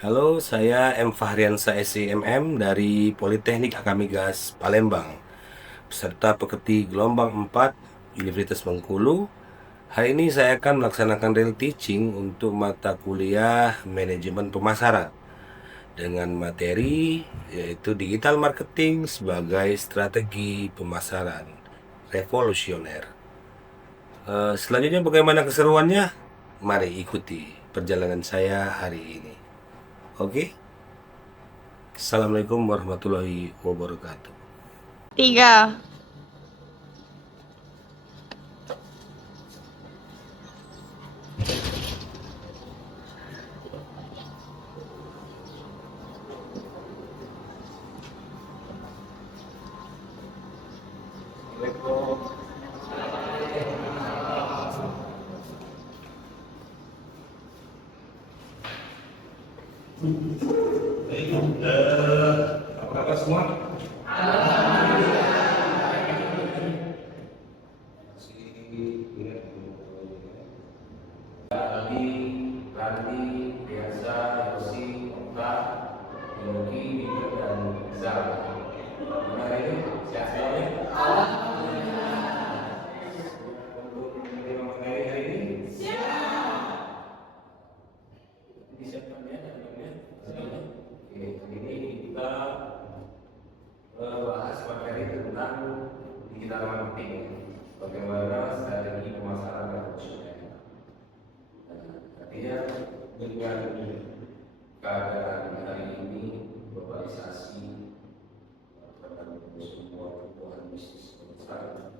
Halo, saya M. Fahriansa SIMM dari Politeknik Akamigas Palembang, peserta pekerti gelombang 4 Universitas Bengkulu. Hari ini saya akan melaksanakan real teaching untuk mata kuliah manajemen pemasaran dengan materi yaitu digital marketing sebagai strategi pemasaran revolusioner. Selanjutnya bagaimana keseruannya? Mari ikuti perjalanan saya hari ini. Oke? Assalamualaikum warahmatullahi wabarakatuh. Tiga. Apa kabar semua? Tadi, Randi, Biasa, Yosi, Okta, Yogi, Mika, dan Zal. Gimana ini? Sehat selalu ya? Untuk menerima materi hari ini? Disiapkan ya, teman-teman. Oke, hari ini kita bahas materi tentang digital marketing. Bagaimana strategi pemasaran revolusioner. Artinya dengan keadaan hari ini globalisasi dan semua kebutuhan bisnis besar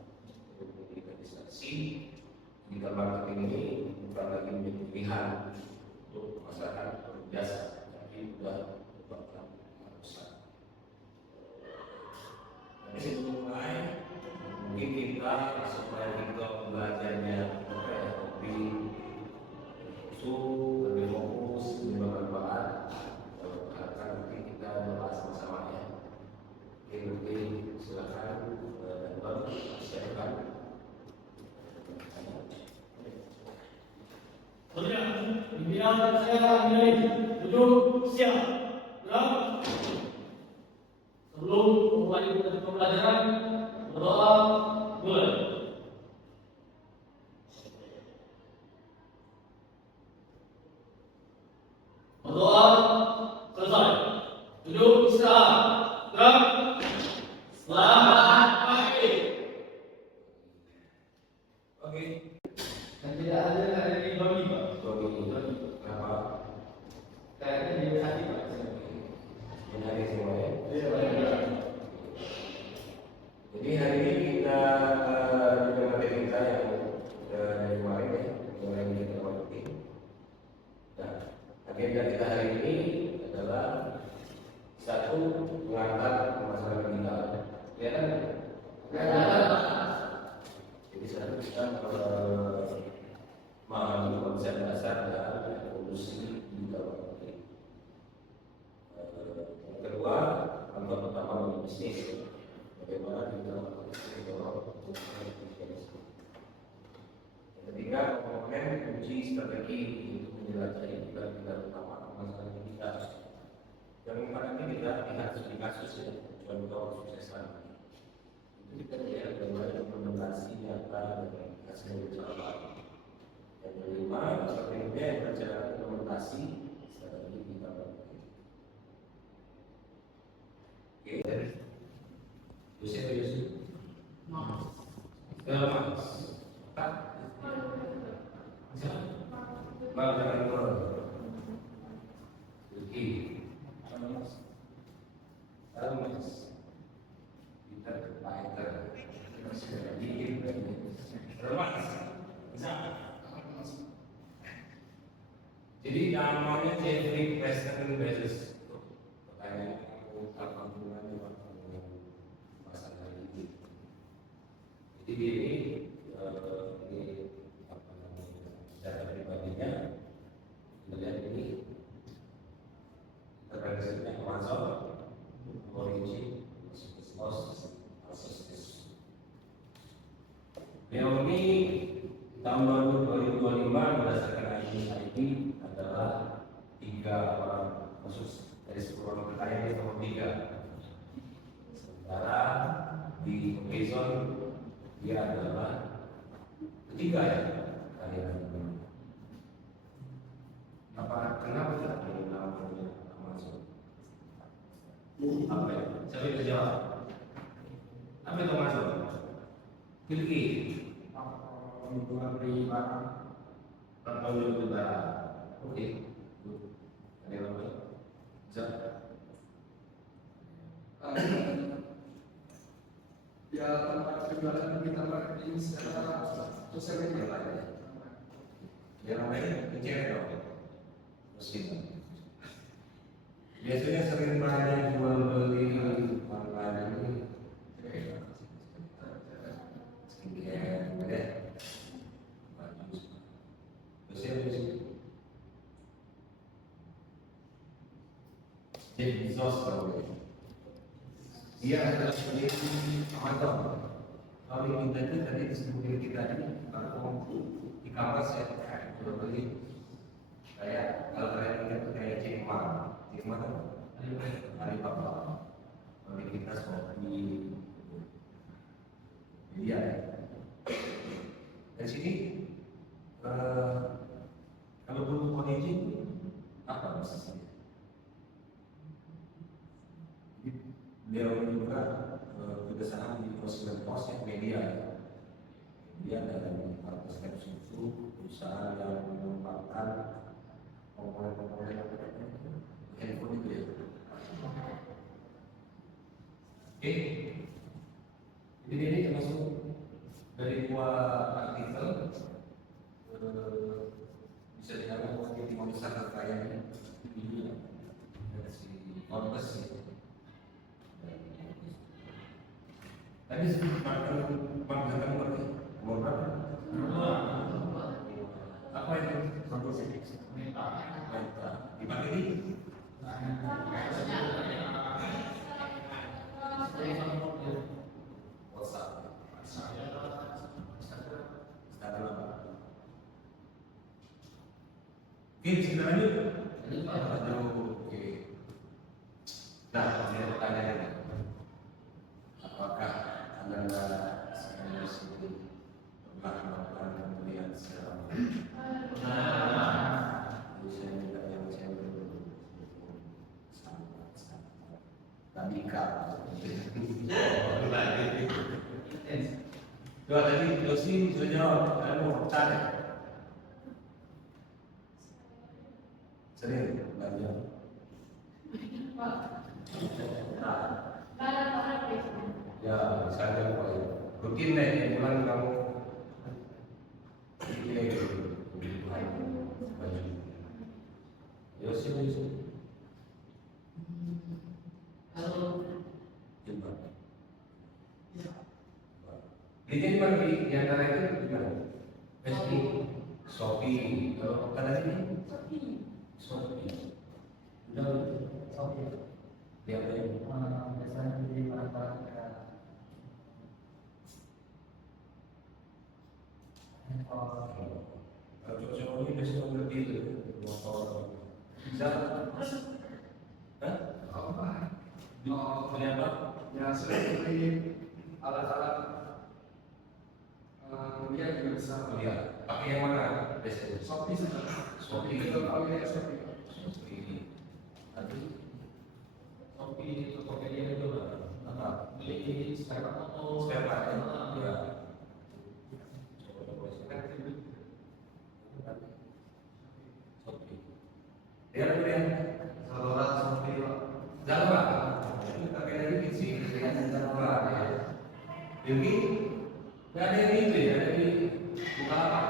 digitalisasi, digital marketing ini bukan lagi menjadi pilihan untuk masyarakat berjasa, tapi sudah merupakan keharusan. Jadi sebelum mulai, mungkin kita supaya kita belajarnya lebih lebih fokus, lebih bermanfaat. Harapkan nanti kita bahas sama-sama ya. Oke, silakan dan baru siapkan. Pimpinan saya dimulai. Duduk siap. Gerak. Sebelum memulai pembelajaran, berdoa mulai. Berdoa selesai. Duduk istirahat. Gerak. Selamat pagi. Oke. Dan tidak ada di babi, Pak. Kenapa? Kayaknya di hati, Pak. Menarik semua ya. Iya, Pak. Jadi hari ini kita juga materi kita yang dari kemarin ya, mulai digital marketing. Nah, agenda kita hari ini adalah satu, mengangkat pemasaran digital. Kelihatan nggak? Jadi satu kita memahami konsep dasar dan evolusi digital marketing. Yang kedua, contoh pertama bagi bisnis, bagaimana digital marketing didorong untuk efisiensi. Yang ketiga, komponen kunci strategi untuk menjelajahi pilar-pilar utama pemasaran digital. Yang keempat ini kita lihat studi kasus ya, contoh suksesan. Itu kita lihat bagaimana implementasi nyata dan hasil ucapan. Yang kelima, strategi yang berjalan implementasi strategi digital marketing. Oke, Yusuf. Mas. Bang, jangan turun. Oke. Mas. Kita fighter. Jadi namanya Jeffrey Preston Bezos. Pertanyaan apa hubungannya dengan masalah ini? Jadi ini apa namanya data pribadinya, kemudian ini referensinya Amazon, Origin, Beliau ini tahun 2025 berdasarkan ID adalah 3 orang Maksud dari 10 orang bertanya dia nomor 3. Sementara di Horizon dia adalah ketiga ya kalian. Kenapa tidak namanya Amazon? Apa ya? Siapa yang jawab? Apa itu Amazon? Pilih. Jual beli barang. Atau jual barang. Oke. Ada yang lain? Ya tempat penjualan kita marketing secara sosial media lah ya. Yang lain mencari dong. Mesin. Biasanya sering banyak jual beli online ini. Skincare, ya. Baju. Biasanya di situ. Jeff Bezos tahu ya. Dia adalah pendiri Amazon. Kalau di internet tadi disebut kita ini kalau di kampus ya, jual beli. Kayak kalau kalian ingat tuh kayak Jack Ma kan Alibaba. Kalau di kita Shopee, media ya. Dari sini kalau butuh connecting apa prosesnya? Beliau juga bekerjasama di proses media. Dia dalam persepsi itu perusahaan yang mengembangkan komponen-komponen handphone itu ya. Oke, jadi ini termasuk dari dua artikel bisa dikatakan bahwa di Indonesia terkaya ini dari si Forbes ya. Tadi sebutkan panggilan berarti umur berapa? Apa itu? Meta. Dipakai di? WhatsApp. Instagram apa? Oke, kita lanjut. Oke. Nah, ini pertanyaannya. Apakah Anda sebenarnya sendiri pernah melakukan pembelian secara saya minta yang saya sangat radikal. Dua tadi dosi sudah jawab, ada mau tanya? Sering belajar. Ya, misalnya apa ya? Rutin deh, di bulan kamu pilih kebutuhan baju. Ya sih, Kalau jembat. Belinya di mana? Di antara itu di mana? Facebook, Shopee. Kalau kata ini Shopee. Udah Shopee. Dia apa ini? biasanya beli barang-barang kayak handphone. Kalau cowok ini biasanya lebih itu motor. Bisa? Hah? Apa? Beli apa? Ya sering beli alat-alat kuliah juga bisa. Iya. Pakai yang mana? Biasanya. Shopee saja. Shopee. Kalau lihat Shopee. Shopee. Tadi Shopee Tokopedia itu apa? beli spare part motor. Spare part ya? Iya. Shopee. Dia kemudian Zalora Shopee Pak. Zalora. Itu pakai dari sih dengan Zalora ya. Jadi nggak ada yang itu ya, ada di Bukalapak.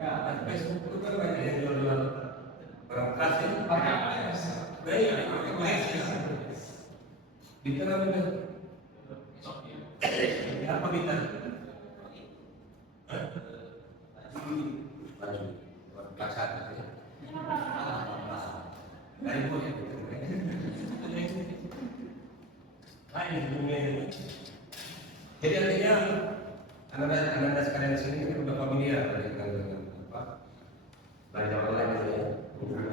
Ya, ada Facebook itu kan banyak yang jual-jual barang bekas ya. Baik, Bintang apa bintang? Apa bintang? Baju, pelaksana ya. Dari pun ya. Lain dunia ini. Jadi artinya anda sekalian di sini kan udah familiar dengan apa? Belanja online itu ya.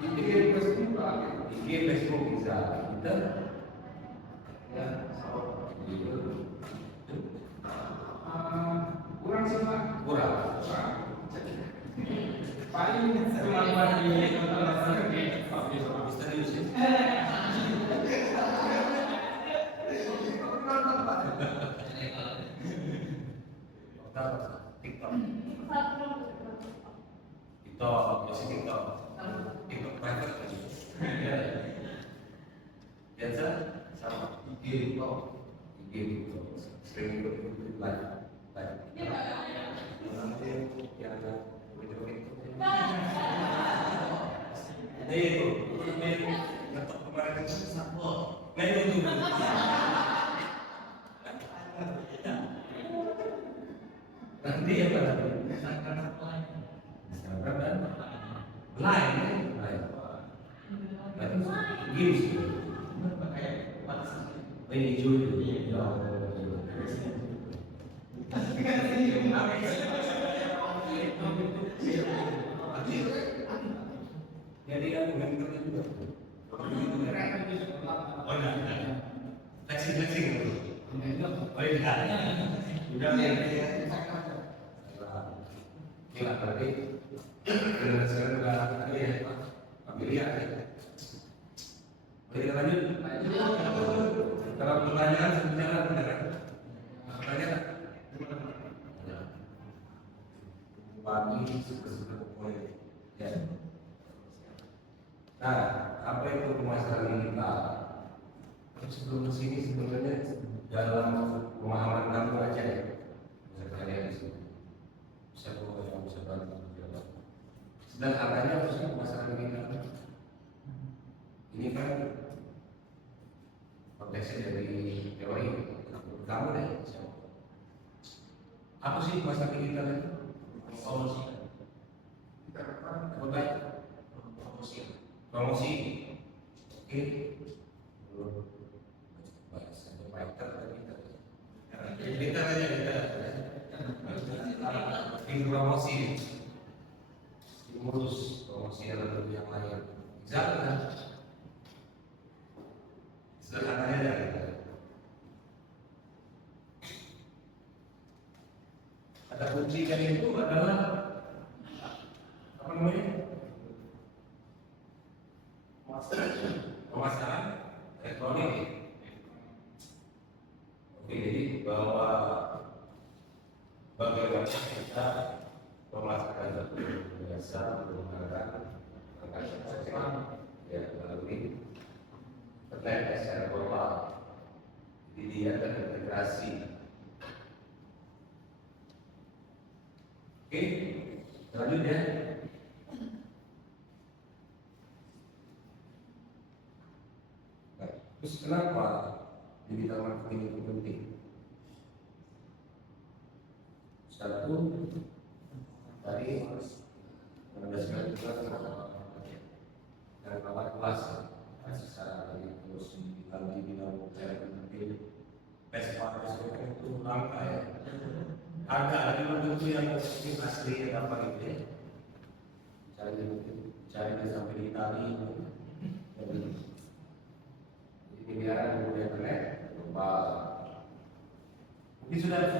Bikin Facebook Pak. IG Facebook bisa, Twitter Ya, so, gitu. kurang sih Pak. Kurang. Paling kemampuan di Misterius ya. TikTok. TikTok, masih TikTok. TikTok private kan? Iya. Biasa sama IG TikTok. IG TikTok. Sering ikut live. Live. Nanti yang ada video-video. Nah itu, ngetok kemarin itu satu. Nah itu. Nanti apa lagi? Instagram dan Line. Games. Ini jujur. Jadi kan dengan juga. Oh enggak. Flexing. Oh iya. Udah ya. Gila berarti sekarang udah ada ya Pak. Familiar ya. Oke, kita lanjut. Kalau pertanyaan sebenarnya benar. Pertanyaan. Pagi seperti poin. Ya. Nah, apa itu pemasaran digital? Sebelum sini sebenarnya dalam pemahaman kamu aja ya. Bisa kalian di sini. Bisa bantu. Sederhananya apa sih pemasaran digital? Ini kan konteksnya dari teori. Kamu deh. Apa sih pemasaran digital itu? Promosi. Oke. Kita promosi. Stimulus promosi dalam yang lain. Jangan. Sederhananya dari kata kunci kan itu adalah apa namanya? Pemasaran elektronik. Oke, jadi bahwa bagaimana kita pemasaran biasa menggunakan ya melalui internet secara global. Jadi dia terintegrasi. Oke, lanjut ya. Terus kenapa digital marketing itu penting? Satu, tadi berdasarkan dan kawan kelas secara terus di bidang cara penting best practice itu langka ya. Ada bentuk yang asli apa gitu ya. Cari sampai di Itali. Pembiaran kemudian internet global. Mungkin sudah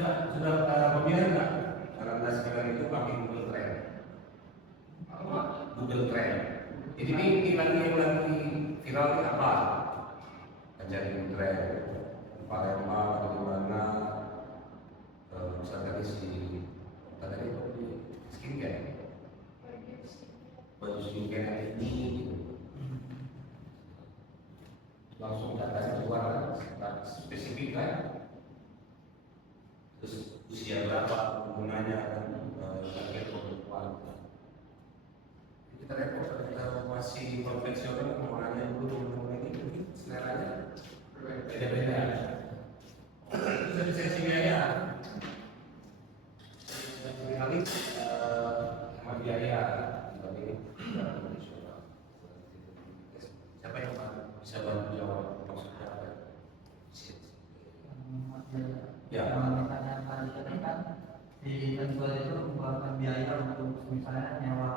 pembiaran nggak? Karena sekarang itu pakai Google Trend. Google Trend. Jadi ini lagi yang lagi viral ini apa? Mencari Google Trend. Palembang bagaimana? Misalnya si tadi skincare, baju skincare ini. Gitu. Langsung datanya keluar spesifik kan, terus usia berapa penggunanya kan, target produk. Kita repot kalau masih konvensional penggunaannya dulu ini seleranya beda-beda. Itu dari sesi biaya, sekali hemat biaya dibanding konvensional. Siapa yang bisa bantu jawab maksudnya apa? Ya. Pertanyaan tadi kan di penjual itu mengeluarkan biaya untuk misalnya nyewa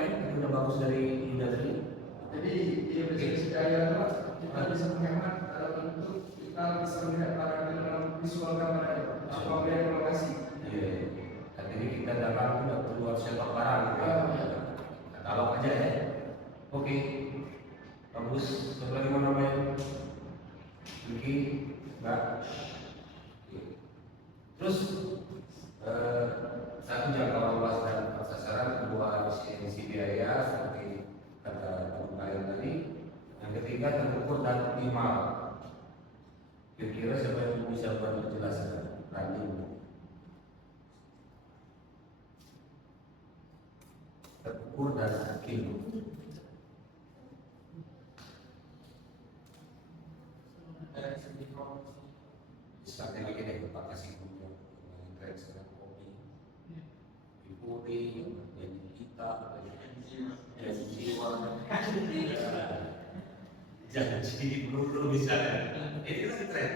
lain yang udah bagus dari industri. Jadi di efisiensi daya Pak, kita bisa menghemat dalam bentuk kita bisa melihat barang di dalam visual gambar apa yang lokasi. Iya. Dan ini kita datang udah keluar setor barang gitu ya. Katalog aja ya. Oke. Bagus. Satu lagi mana namanya? Vicky, Mbak. Oke. Terus satu jangkauan luas dan sasaran, kedua efisiensi biaya seperti kata kalian tadi. Yang ketiga terukur dan optimal. Kira-kira siapa yang bisa bantu jelaskan? Randy. Terukur dan hakim. Misalnya lagi deh, Pak kasih punya tren sekarang kopi, putih, dan kita, dan jiwa, janji peluru misalnya. Ini kan tren.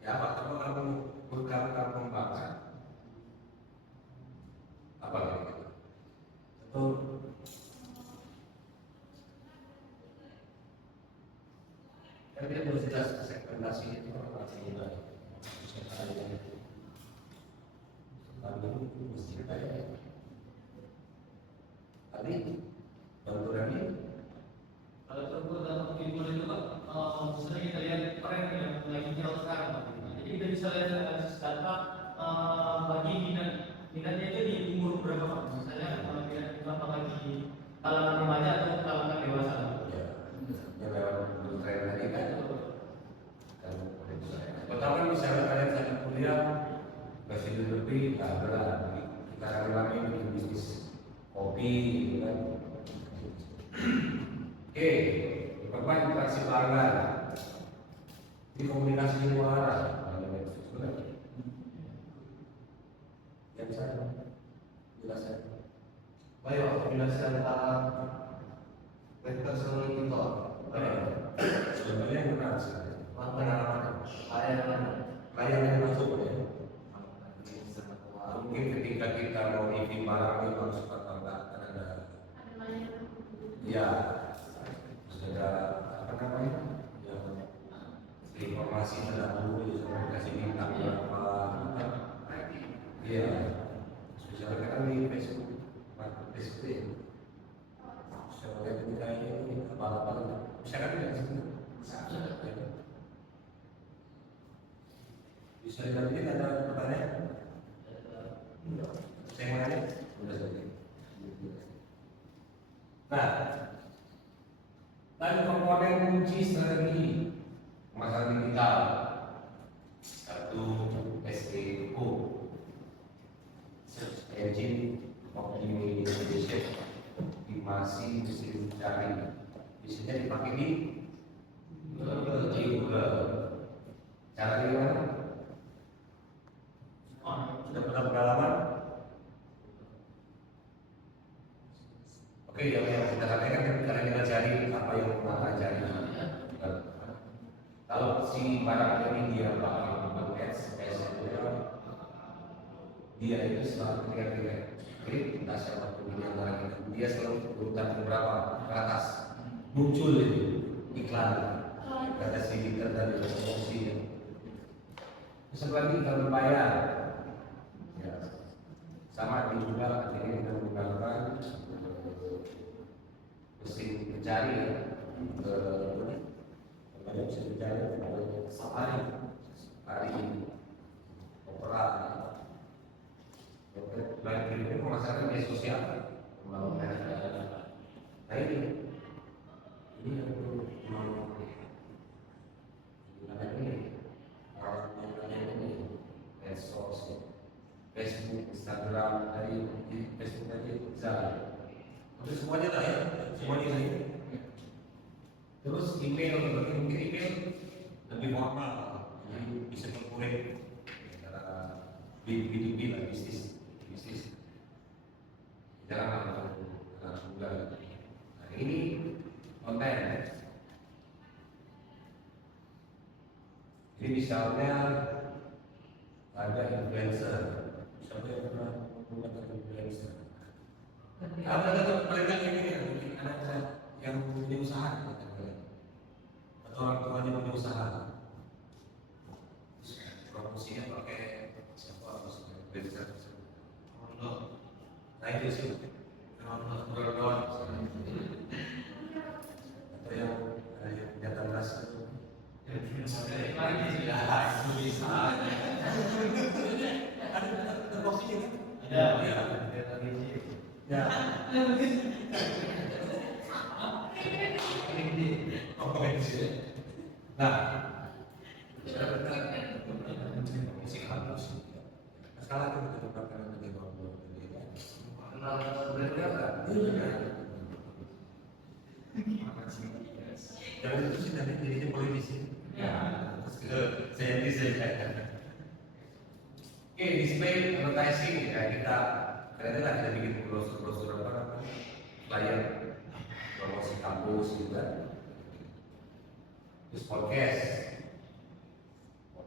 Ya, apa kalau kamu berkampung bangsa? Apa gitu? Betul. Kan dia harus jelas segmentasi itu orang asli baik. Lalu mesti baik. Tadi bantu kami. Kalau terukur dalam video itu Pak, sering kita lihat tren yang lagi viral sekarang Pak. Jadi kita bisa lihat data bagi minatnya itu di umur berapa Pak? Misalnya minat berapa lagi kalangan remaja atau kalangan dewasa? Ya lewat tren tadi kan. Pertama misalnya kalian sampai kuliah kasih lebih, nggak berat. Kita rame-rame bikin bisnis kopi, gitu kan. Oke, perbanyak interaksi pelanggan. Di komunikasi di dua arah. Yang saya jelaskan. Baik, penjelasan tentang vektor solutor. Sebenarnya benar sekali. Layanan masuk ya. Mungkin ketika kita mau isi barang itu harus pertanyaan ada. Ya, sudah apa namanya? Ya, informasi terdahulu ya, kasih bintang berapa. Iya, misalnya kan di Facebook, marketplace. Soalnya ketika ini apa-apa bisa kan tidak sih? Bisa diganti ada pertanyaan? Saya mau nanya? Sudah selesai. Nah, dan komponen kunci strategi pemasaran digital satu SEO, search engine optimization, optimasi mesin cari, bisa dipakai di Google. Caranya gimana? Sudah pernah pengalaman? Oke, yang kita sampaikan kan karena kita cari apa yang kita cari. Kalau si barang ini dia pakai Google Ads, dia itu selalu ketika klik kita siapa yang lagi dia selalu urutan beberapa ke atas muncul itu iklan kata si kita dan promosi. Terus lagi kalau bayar, ya sama juga akhirnya kita menggunakan mesin pencari ya, banyak mesin pencari Safari, Opera. Baik ini pemasaran media sosial, nah ini yang ini medsos, Facebook, Instagram, dari Facebook tadi Zara, itu semuanya lah ya, semuanya ini. Terus email, mungkin email lebih formal, jadi bisa corporate, cara B2B lah bisnis. Jangan langsung Google. Nah, ini konten. Ini misalnya ada influencer. Siapa yang pernah menggunakan influencer? Apa tuh paling nggak ini ya, mungkin anak yang punya usaha gitu, atau orang tuanya punya usaha, promosinya pakai siapa maksudnya, website tersebut. Nah itu sih, kawan-kawan atau yang datang rasa. Sampai lagi sih ya, bisa. Ada boxnya kan? Ada. Ya. Nah, musik halus. Sekarang kita tetapkan menjadi ngobrol. Kenal brandnya apa? Jangan itu sih tadi jadinya politisi. Ya. Saya Oke, display advertising ya kita kadang lah kita bikin brosur apa namanya flyer promosi kampus gitu kan. Terus podcast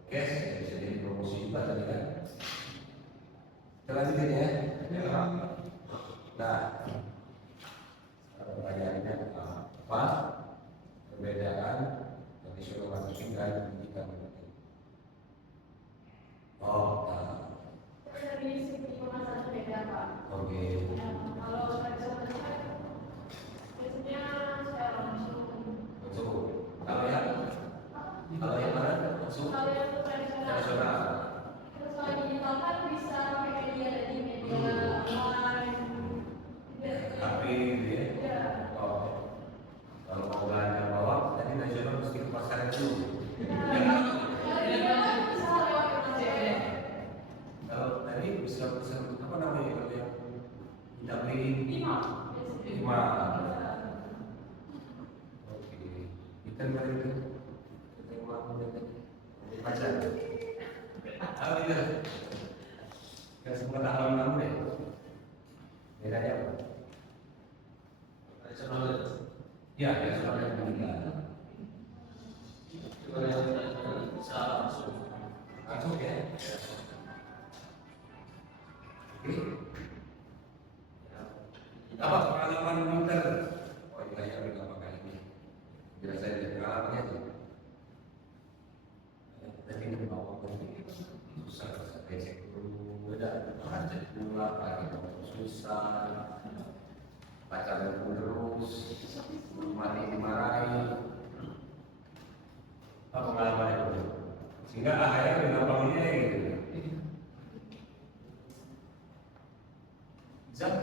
ya, bisa jadi promosi juga tadi kan. Kita lanjutin ya. Nah, pertanyaannya apa perbedaan tradisional marketing dan digital marketing? Oh, Definisi pemasaran beda Pak. oke. Kalau tradisional kan biasanya secara langsung. Langsung. Kalau yang mana? Langsung. Kalau yang tradisional. Tradisional. Terus kalau digital kan bisa pakai media dari media online. Tapi dia. Ya. Oh. Kalau mau belanja bawah, tadi nasional mesti ke pasar dulu. Kalau dia kan bisa lewat internet. Kalau tadi bisa apa namanya kalau yang didampingi? Lima. Oke. Kita mari kita baca. Ah, tidak. Yang semua tahun kamu deh. Bedanya apa? Tradisional. Ya, tradisional dan digital. Bisa langsung. Langsung ya. Oke. Apa pengalaman winter? Oh, ini kayak berapa kali ini? Biar saya lihat pengalamannya tuh. Tapi ini bawa susah, besek dulu, beda. Jadi pula lagi susah, pacaran terus, mati dimarahi. Apa pengalamannya tuh? Sehingga akhirnya gampangnya gitu. Zam,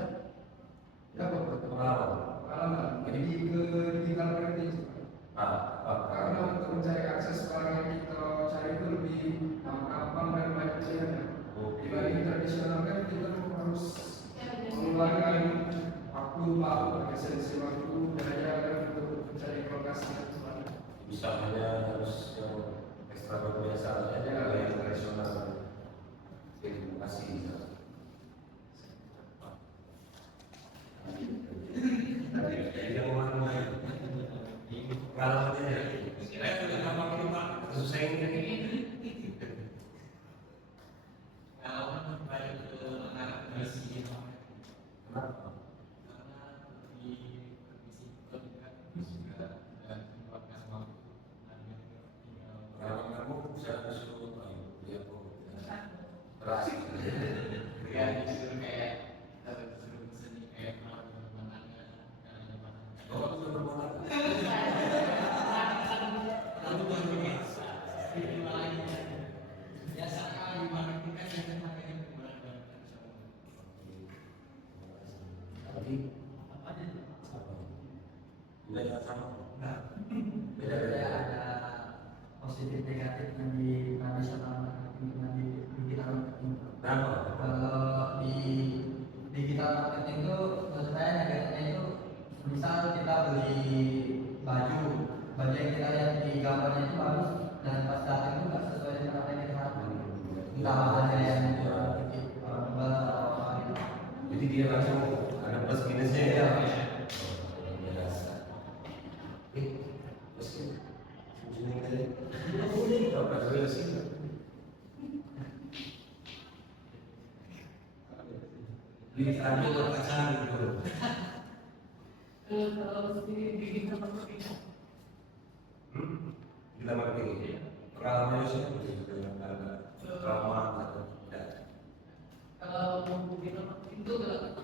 Ya Pak, pengalaman. pengalaman. Jadi ke digital marketing. Karena Karena untuk mencari akses barang yang kita cari itu lebih gampang dan banyak pilihannya. Dibanding tradisional kan kita harus mengeluarkan waktu pakai esensi waktu daya kan untuk mencari lokasi dan sebagainya. bisa hanya harus yang ekstra luar biasa aja kalau yang tradisional edukasi bisa. Jadi yang mana pengalamannya ya? Saya sudah gampang ini Pak, susah ini. Kalau balik ke anak misi Kenapa? karena di misi itu juga dan tempatkan waktu dan tinggal Pengalaman kamu saya disuruh dia keras. ya disuruh kayak disuruh seni kayak kalau bermananya karena mana Oh, kamu sudah berbuat lalu baru biasa lagi biasa kali marketing kan biasanya pakainya bulan Tapi apa aja beda sama. Enggak. Beda-beda. Ada positif negatifnya di tradisional marketing dengan di digital marketing. Kenapa? Kalau di digital marketing itu menurut saya negatifnya itu misal kita beli baju yang kita lihat di gambarnya itu bagus dan pas datang itu nggak sesuai dengan apa yang kita harapkan. Entah bahannya yang tebal atau apa gitu. Jadi dia langsung ada plus minusnya ya. Biasa. Terus ujungnya tadi. Apa dulu sih? Beli tadi buat pacaran gitu. Kalau sendiri bikin tempat berpindah. Kita marketing. Pengalaman sih trauma atau tidak. Kalau mau bikin tempat itu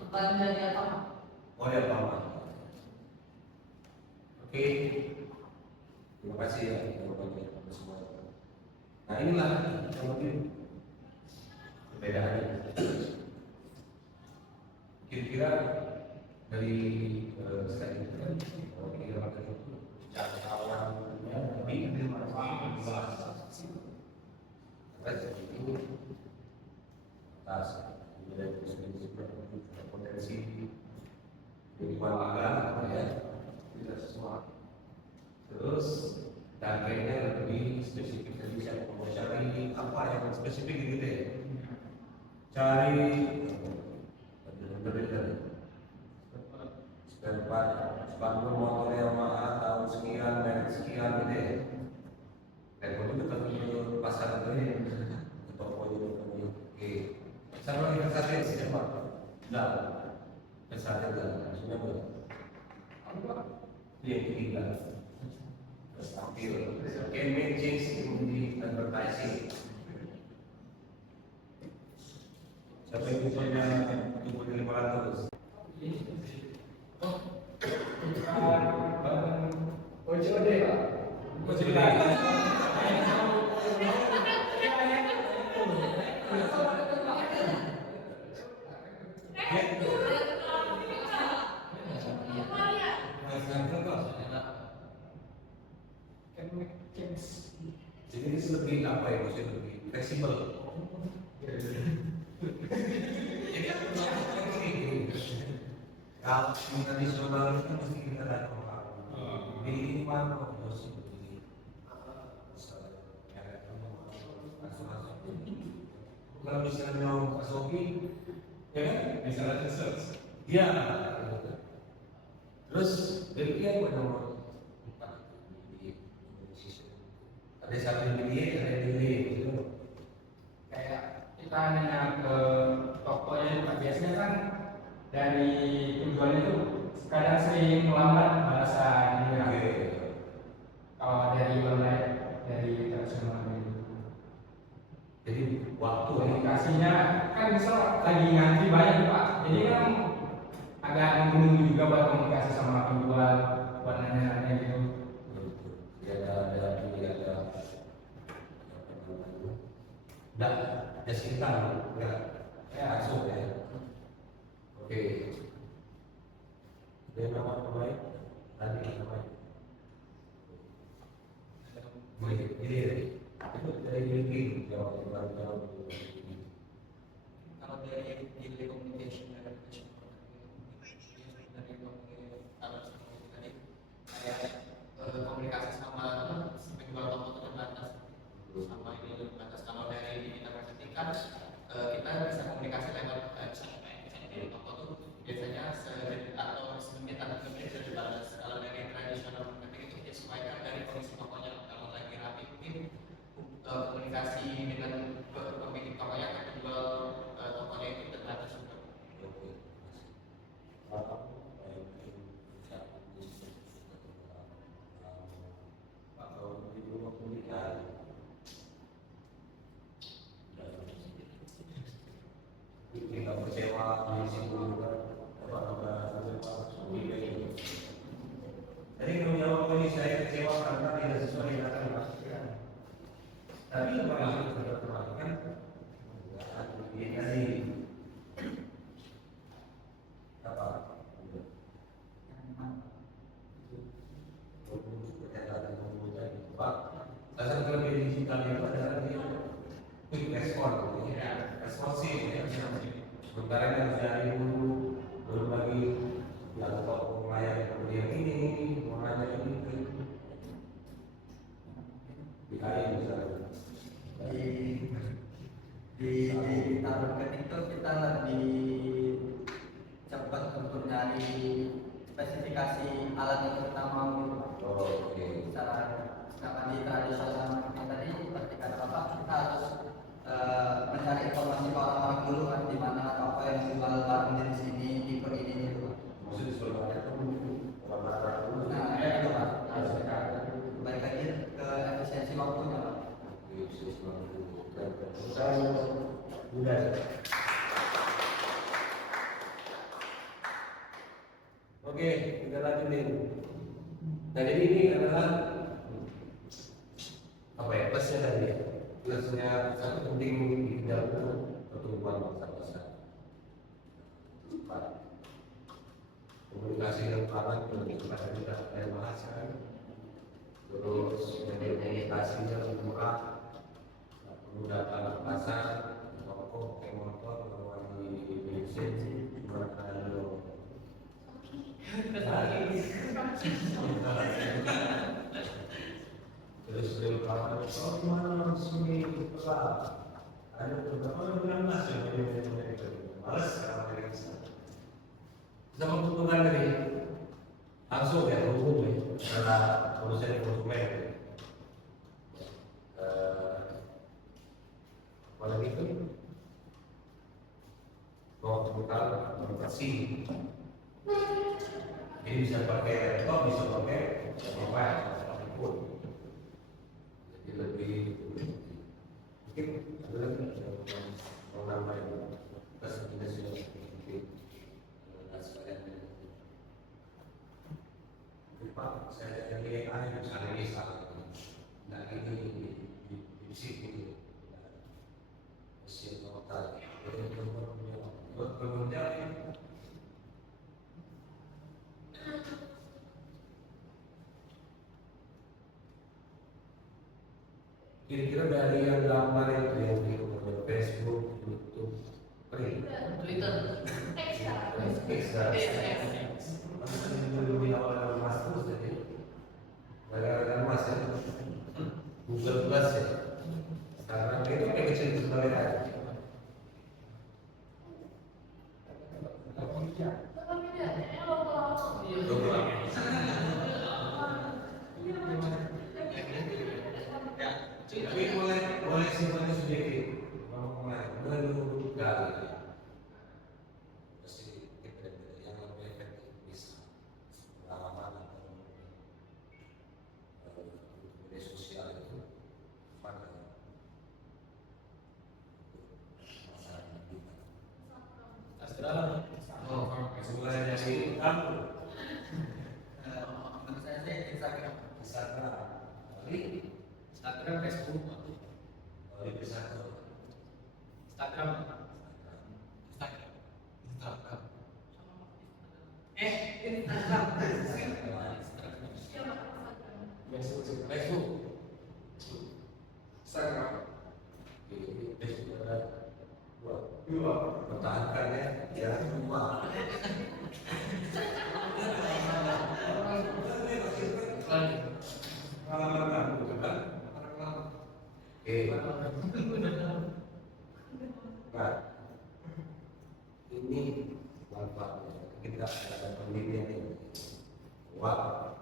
belanja di apa? Oh ya, Pak. Oke. Terima kasih ya jawabannya semua. Nah, inilah yang mungkin perbedaannya. Kira-kira dari saya itu kan kalau kita pakai itu jangkauannya lebih luas. Terus itu atas dari potensi lingkungan magang ya tidak sesuai. Terus targetnya lebih spesifik, jadi saya mau cari apa yang spesifik gitu ya. Cari sepatu motor yang mahal tahun sekian merek sekian gitu ya. Dan itu tetap ke pasar itu ya, ke toko itu. Oke. Sama kita saja siapa? Enggak. Kesadaran dan sudah boleh. Yang ketiga. Tampil, can make change in the advertising. Siapa yang punya 500? OJOD Pak. Jadi ini lebih apa ya, maksudnya lebih fleksibel. Jadi kalau tradisional itu kan mesti kita ada orang. Ini mana harus begini. Kalau misalnya mau Pak Sofi, ya kan? Misalnya search. Iya. Terus Belgia pada nomor 4 di Indonesia. Ada satu delay, ada delay gitu. Kayak kita nanya ke tokonya itu Pak, biasanya kan dari penjualnya itu kadang sering melambat balasan gitu kan. Kalau dari online, dari tradisional itu. Jadi waktu Komunikasinya kan misal lagi ngantri banyak Pak, jadi kan agak menunggu juga buat komunikasi sama penjual, buat nanya-nanya gitu. Ada sekitar, enggak langsung ya. Oke. Dari nama pemain tadi namanya. Ini itu dari LinkedIn jawab. Kalau dari telecommunication dari komunikasi sama penjual toko itu terbatas, sama ini terbatas. Kalau dari digital marketing kan kita bisa komunikasi lewat misalnya dari toko tuh biasanya atau semenit atau 2 menit sudah dibalas. Kalau dari tradisional marketing itu disesuaikan dari kondisi tokonya. Kalau lagi rapi mungkin komunikasi dengan pemilik tokonya atau penjual tokonya itu terbatas juga. Tinggal kecewa di situ jadi kalau jawab ini saya kecewa karena tidak sesuai dengan apa yang dipastikan. Tapi apa yang harus kita perhatikan? Ini tadi apa? Salah satu kelebihan digital itu adalah dia quick respon, responsif ya. Sementara yang dari dulu belum lagi yang toko melayani kemudian ini mau nanya ini dikali misalnya di marketing itu kita lebih cepat untuk nyari spesifikasi alat yang kita mau gitu. Oke. Secara sedangkan di tradisional marketing tadi seperti kata Bapak, kita harus mencari informasi ke orang-orang dulu kan, di mana toko yang jual barang di sini tipe ini gitu. lanjutin. Nah jadi ini adalah apa ya, plusnya tadi ya. Plusnya satu penting dikejar itu pertumbuhan bangsa-bangsa. Komunikasi yang padat kepada kita dari bahasa, terus media komunikasinya lebih murah, perlu data pasar, toko, motor, pengeluaran di bensin, berkali. Terus dari kawan, oh gimana sini besar? Ada beberapa yang bilang masih malas sekarang dari sana. Sama keuntungan dari langsung ya umum ya, adalah produsen konsumen. Apalagi itu, kalau kita bersih. Jadi bisa pakai laptop, bisa pakai mobile, apapun. Jadi lebih mungkin ada lagi yang namanya kita sudah mungkin sekalian. Pak, saya jadi AI misalnya ini salah, nah ini di sini mesin otak, buat kemudian. Kira-kira dari yang gambar itu yang di Facebook, YouTube, Twitter. X, lebih awal Mas terus jadi, gara-gara Mas ya, Google Plus ya, sekarang itu kayak kecil sekali aja. Tapi boleh simpannya sedikit, baru gali. Pasti kita yang lebih efektif bisa pengalaman atau media sosial itu pada masyarakat kita. Astral. Mulai dari kamu, Menurut saya sih Instagram. Instagram, Facebook, Instagram. Instagram. Facebook. Instagram. Facebook ada dua. Pertahankan ya, dua. Pengalaman kamu kan? Oke. Nah, ini manfaatnya. Kita ada penelitian ini. Wah,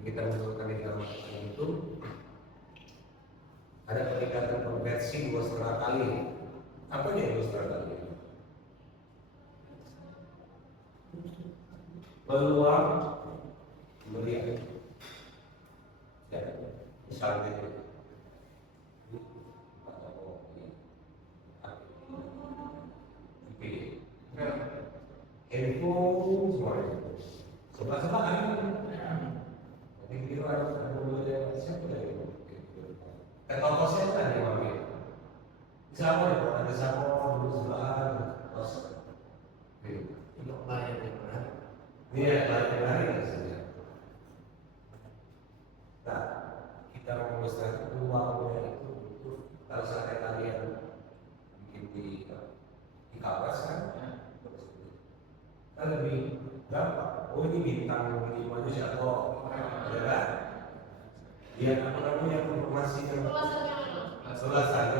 kita menurunkan informasi itu ada peningkatan konversi 2,5 kali. Apa nih 2,5 kali? Peluang melihat, ya, misalnya handphone semuanya sebelah-sebelahan. Jadi kita harus mulai siapa dari toko siapa yang diambil? Sama ada sama dulu sebelahan terus. Iya, lain saja. Nah, kita memutuskan peluangnya itu kalau saya kalian bikin di kapas kan, kan lebih gampang. Oh ini bintang ini manusia atau ya kan? Dia apa namanya informasi yang selasan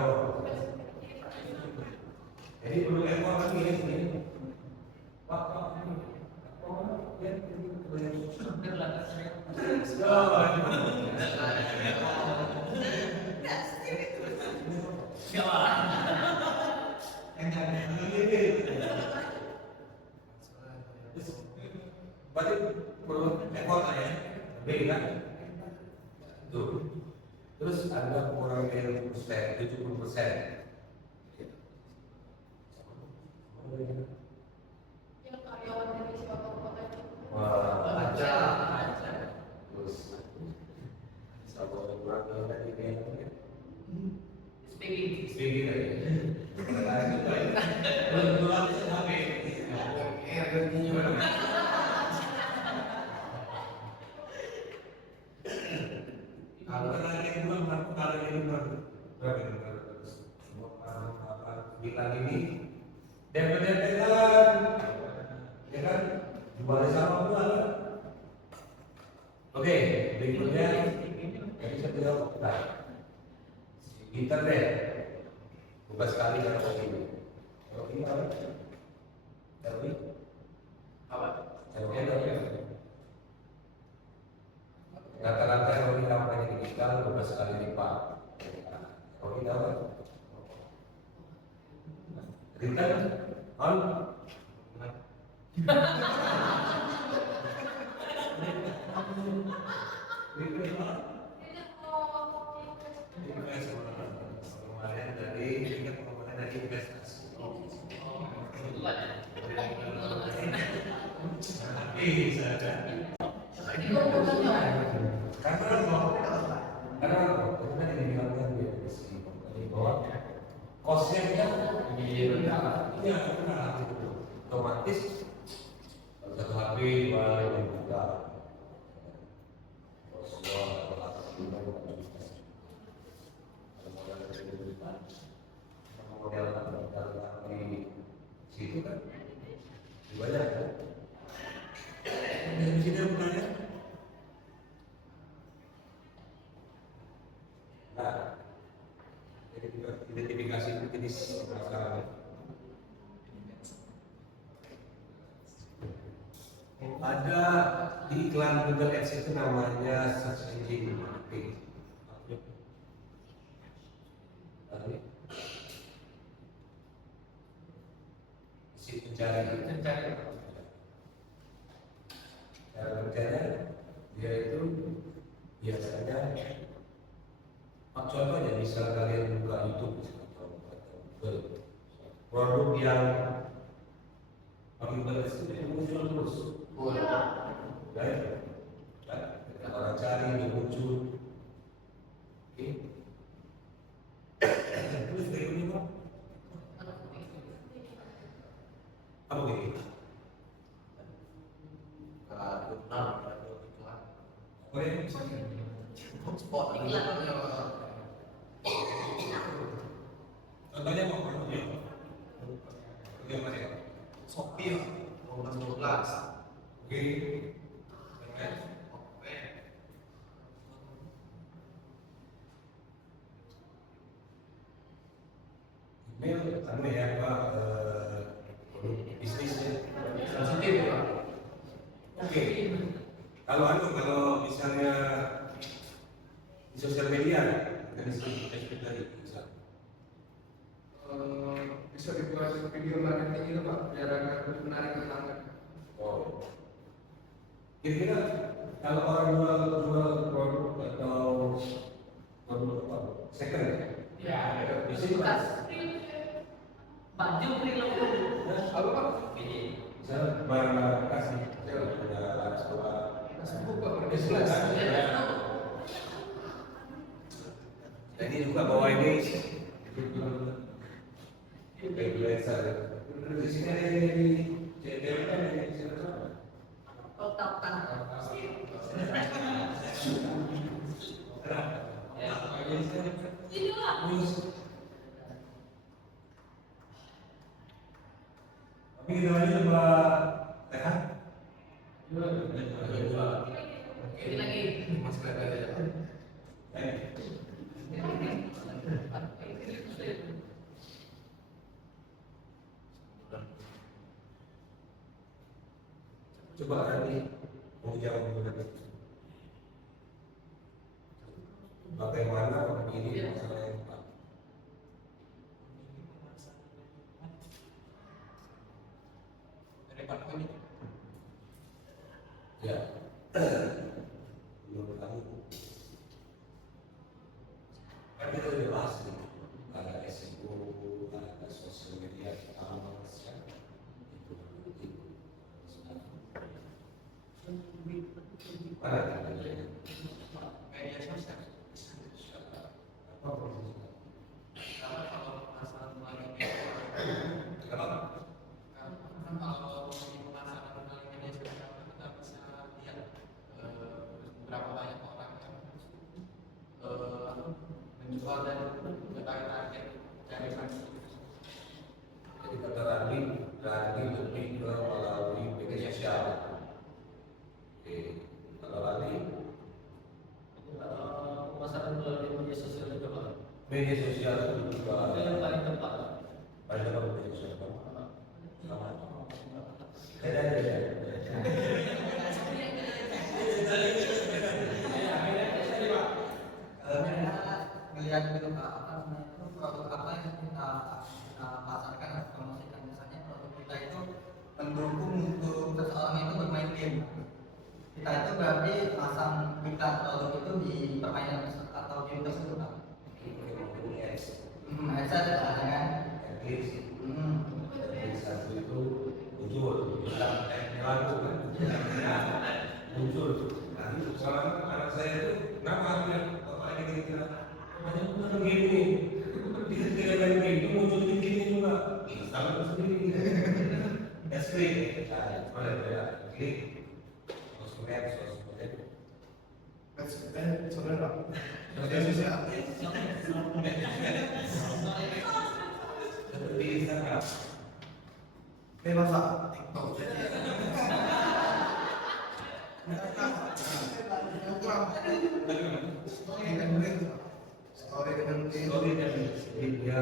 jadi perlu ekor lagi ini. Pak, berarti perlu ekor ya, lebih kan? Tuh. Terus ada kurang dari 70%. Yang karyawan dari siapa kota itu. Wah, Kalau lagi dua kalau ini berapa? Bilang ini DPD kan, ya kan? Jualnya sama pula kan? Oke, berikutnya yang bisa jawab. Nah, internet bukan sekali kalau ini. Kalau ini apa? Kalau ini apa? Kalau ini apa? Rata-rata kalau ini kampanye digital 12 kali lipat. Kalau ini apa? Return on pengembalian dari tingkat pengembalian dari investasi. Karena dibilangkan dia bahwa kosnya kan iya benar otomatis satu HP dua juta model di situ kan banyak kan di sini bukannya nah identifikasi jenis masalah ada di iklan Google Ads itu namanya search engine marketing. Si pencari cara kerjanya dia itu biasanya contohnya misal kalian buka YouTube atau Google produk yang Google itu muncul terus. Baik, orang cari dia muncul. Oke. Terus berikutnya Pak. Apa ini? Spot iklan. Contohnya mau produk ya Mas ya. Shopee 12. Oke. Email anu ya Pak bisnisnya Sensitif ya. oke kalau misalnya di sosial media kan disebut tadi misal Bisa dibuat video marketing itu Pak, biar agar menarik pelanggan. oh kira-kira kalau orang jual produk atau produk apa second Ya, di sini Pak baju film. Apa Pak? misal barang bekas nih ada sebuah Facebook Pak, berdiskulas. jadi juga bawa ini influencer di sini ada di CDM kan di sini tapi kita aja coba tekan Ini lagi. Mas kelihatan aja. coba nanti mau jawab dulu nanti bagaimana ini masalah yang Pak ya menurut kamu kan kita udah bahas nih ada SEO ada sosial media e-commerce ya itu mana Media sosial. apa prosesnya Karena kalau masalah melalui kenapa kalau di pemasaran melalui media sosial kita bisa lihat berapa banyak orang yang visual dan mengetahui target dari kami. Jadi kata Rani lebih ke melalui media sosial. Oke, kalau Rani pemasaran melalui media sosial juga Pak. media sosial itu Itu juga yang paling tepat. paling tepat media sosial. Sama. Beda. Karena melihat gitu Pak, apa namanya itu produk apa yang kita pasarkan atau promosikan, misalnya produk kita itu mendukung untuk seseorang itu bermain game. Kita itu berarti pasang iklan produk itu di permainan atau game tersebut Pak. Headset ada kan? Satu itu muncul, lagu kan, muncul. Nanti sekarang anak saya itu kenapa dia bapak ini kita banyak nonton game ini, tidak main game itu muncul di game juga, sama sendiri. Klik, boleh klik, sosmed. Saudara, Seperti Instagram. bebas Pak, TikTok. Story dengan Story dan media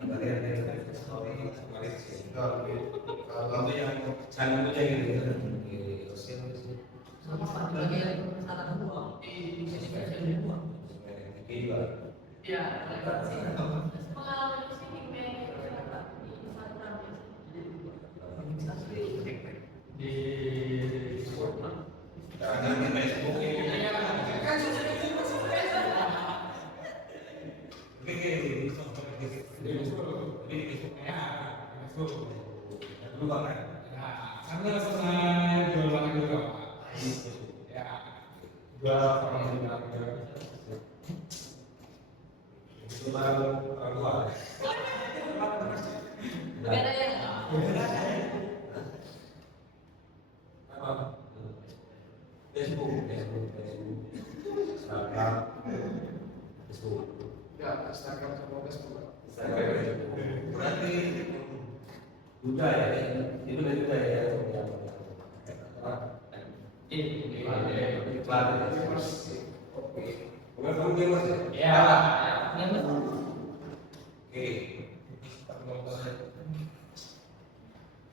bagian dari story kemarin sih. Kalau yang channelnya gitu ya, di sosial media. Sama Pak bagi yang salah dua di sisi sosial dua. Iya. Iya, Pengalaman itu sih pingin Pak di Instagram. di Karena di Facebook ini. Dulu banget. Karena selesai jual barang juga Pak. Ya, jual barang juga. Itu barang orang tua. Beda ya. Apa? Facebook. Instagram, Facebook. Ya, Instagram sama Facebook. Berarti budaya itu dari budaya ya. Iklan. Oke. Bukan kamu gamers ya? ya Oke.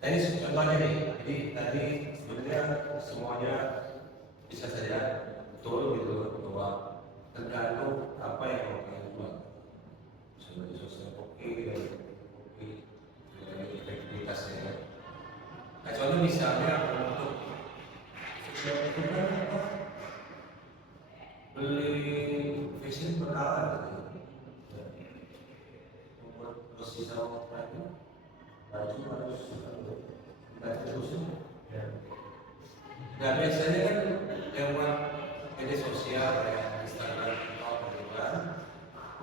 Ini contohnya nih. Jadi tadi sebenarnya semuanya bisa saja betul gitu bahwa tergantung apa yang mau kalian buat. Sebagai sosial oke dan oke dari efektivitasnya. Kecuali misalnya untuk beli fashion berkala membuat sisa waktu baju harus khusus. Dan biasanya kan lewat media sosial kayak Instagram atau Telegram,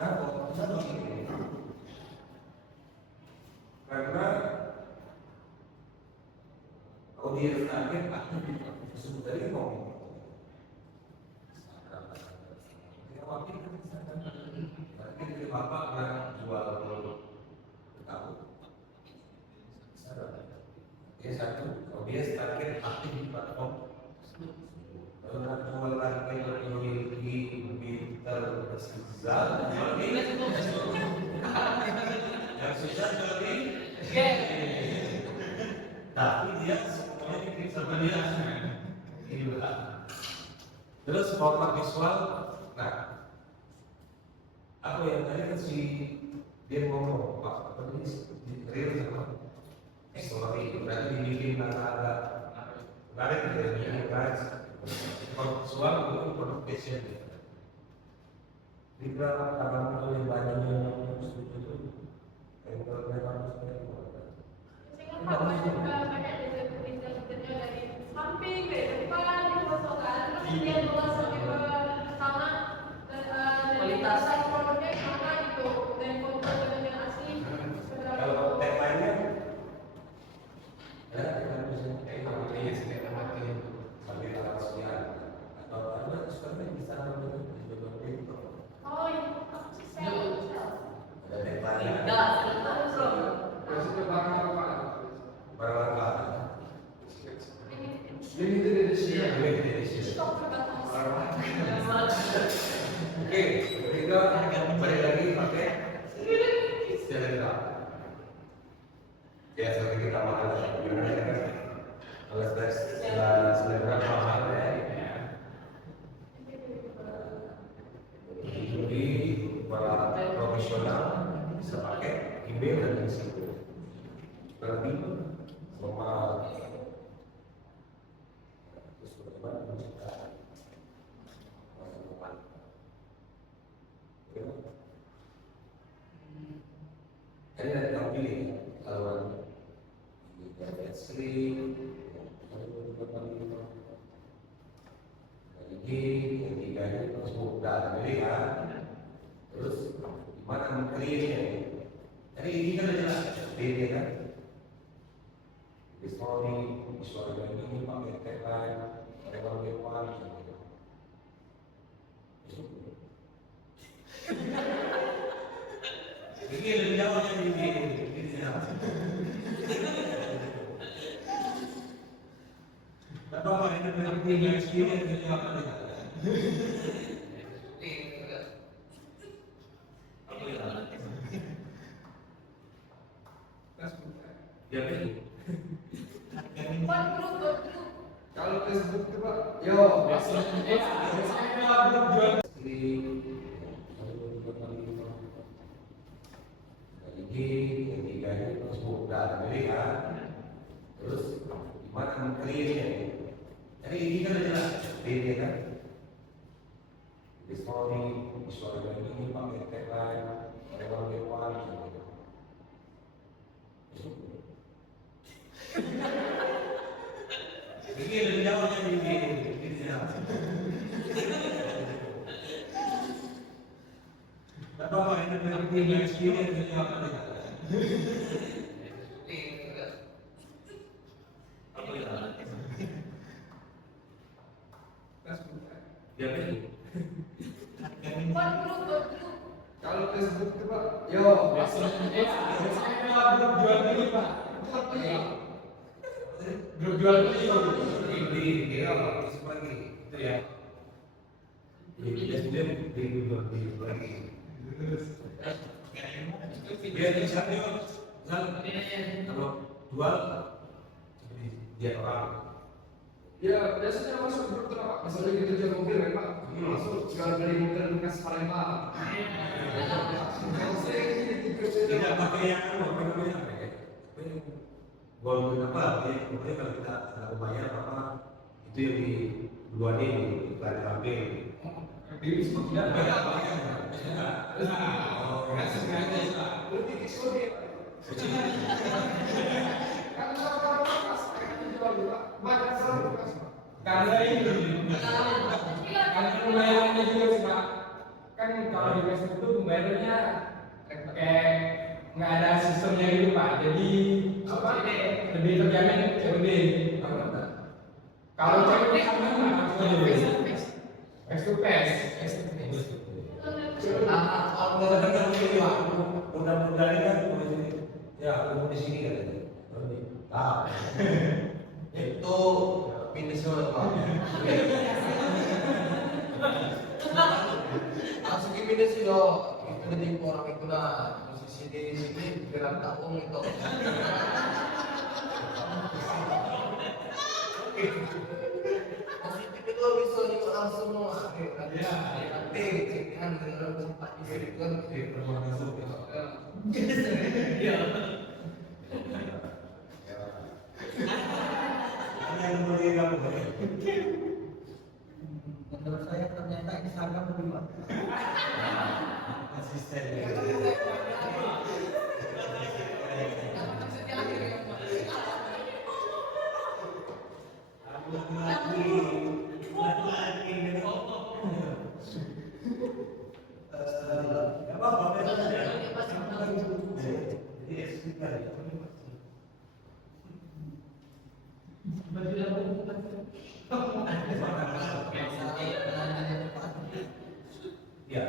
nah fotonya begini. Karena audiens target akan disebut dari ngomong. Berarti dari bapak pernah jual produk tahu. Ini satu, audiens target aktif di platform. Pernah jual lagi memiliki tersisa, yang susah jadi. Tapi dia semuanya bikin sama dia. Gila. Terus format visual, nah, apa yang tadi kan si dia ngomong pak, apa ini di real sama story itu berarti dibikin agak menarik ya, guys. Format visual itu produk fashion. Jika abang oleh bajunya yang setuju itu, yang terlihat Saya kan Pak juga banyak desain-desainnya dari samping, dari depan, dipotongkan, terus dia bawa sampai ke tangan dari kualitas produknya gimana gitu, dari foto dengan yang asli. kalau tagline-nya ya kita bisa kayak sambil kasihan atau karena sebenarnya bisa menurut Oh, iya. Saya Oke, ketiga balik lagi pakai selera. Ya, seperti kita makan gimana kan? Kalau selera mahal ya. Jadi para profesional bisa pakai email dan risiko. Berarti selama terus bagaimana menciptakan masa depan? Jadi nanti kamu pilih kalau ekstrim, yang tiga ini terus buka pilihan, terus gimana mengkreasinya? Jadi ini kan jelas, ini kan. Visual ini pakai tagline, lewat depan, gitu. Ini lebih jauh yang ini. Bapak ini punya experience yang jauh. Ya, Kalau Facebook itu Pak, yo. Yang tiga ini terus buka pilihan, terus gimana mengkreasinya? Jadi ini kan jelas, ini kan. Visual ini pakai tagline, lewat depan, gitu. Ini lebih jauh yang ini. Bapak ini punya experience yang jauh. Ya, Kalau Facebook itu Pak, yo. Grup jual beli. Ini apa? Lagi itu ya. Jadi dia jual beli lagi. Dia misalnya, kalau jual dia orang. Ya, biasanya masuk grup tuh Pak. Misalnya kita jual mobil kan Pak, masuk jual beli mobil bekas Palembang. Tidak pakai yang apa namanya? Golput apa? Kemudian kalau kita sudah bayar apa? Itu yang di dua ini iklan campaign. Ini seperti apa? Lebih eksotik. Kalau orang bekas, kita jual Pak. Banyak sekali bekas Pak. Karena ini, karena pembayarannya juga sih Pak. Kan kalau di Facebook itu pembayarannya pakai nggak ada sistemnya gitu Pak. Jadi apa? Lebih terjamin COD. Kalau COD sama face to face. Mudah-mudahan kan ya di sini kan Itu Minnesota Pak. Masukin Minnesota. Itu nanti orang itu lah posisi di sini gerak tabung itu. Positif itu bisa orang semua. Nanti cekihan dengan sempat di kan. Menurut saya ternyata ini seragam lebih Pak. asisten. Ya,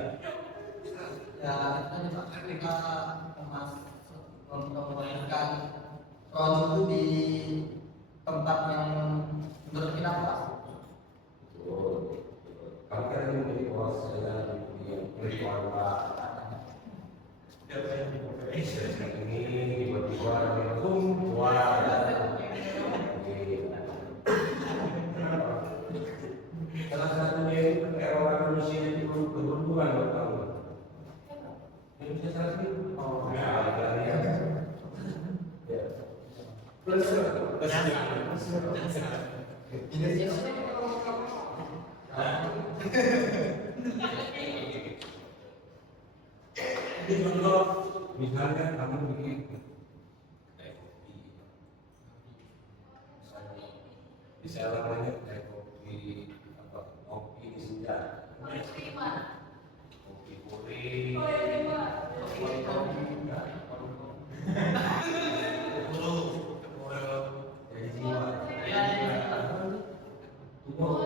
Ya, itu tadi Pak, ketika memperkenalkan produk itu di tempat yang menurut kita pas. kamu kan ini menjadi bos salah satunya itu era manusia itu berhubungan bertahun. Ini bisa salah satu. Oh, ya. Plus. Ini contoh, misalnya kamu bikin kayak kopi, misalnya bisa namanya kayak kopi apa? Kopi senja, kopi puri, jadi jiwa,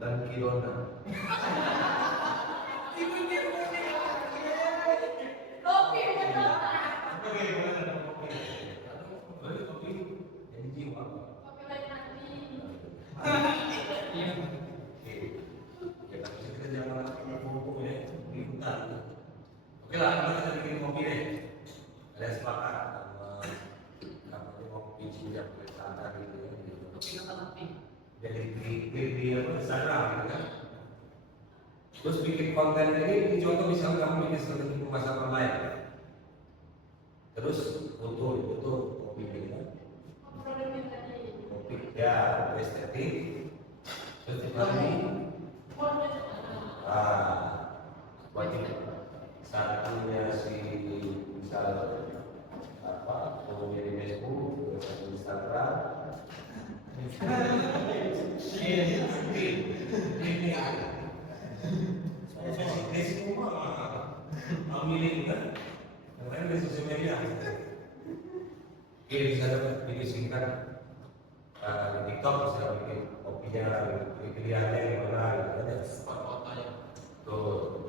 dan kirona. Kopi betul. Kopi jadi jiwa. Kopi lain nanti. Iya. Ya tapi kita jangan ngomong ya di hutan. Oke lah, kalau kita bikin kopi deh. Ada sepakat sama namanya kopi Cinjak Standar gitu ya. Jadi di apa Instagram gitu kan. Terus bikin konten ini contoh misalnya kamu bikin strategi pemasaran lain. Terus foto kopi ini kan. Produknya tadi. Kopi ya estetik. Terus lagi wajib satunya si misal apa mau di Facebook, Instagram, ini ada. Ini semua milih kan, yang lain di sosial media. Oke bisa dapat bikin singkat di TikTok bisa bikin kopinya, bikin pilihannya gimana gitu aja. Tuh.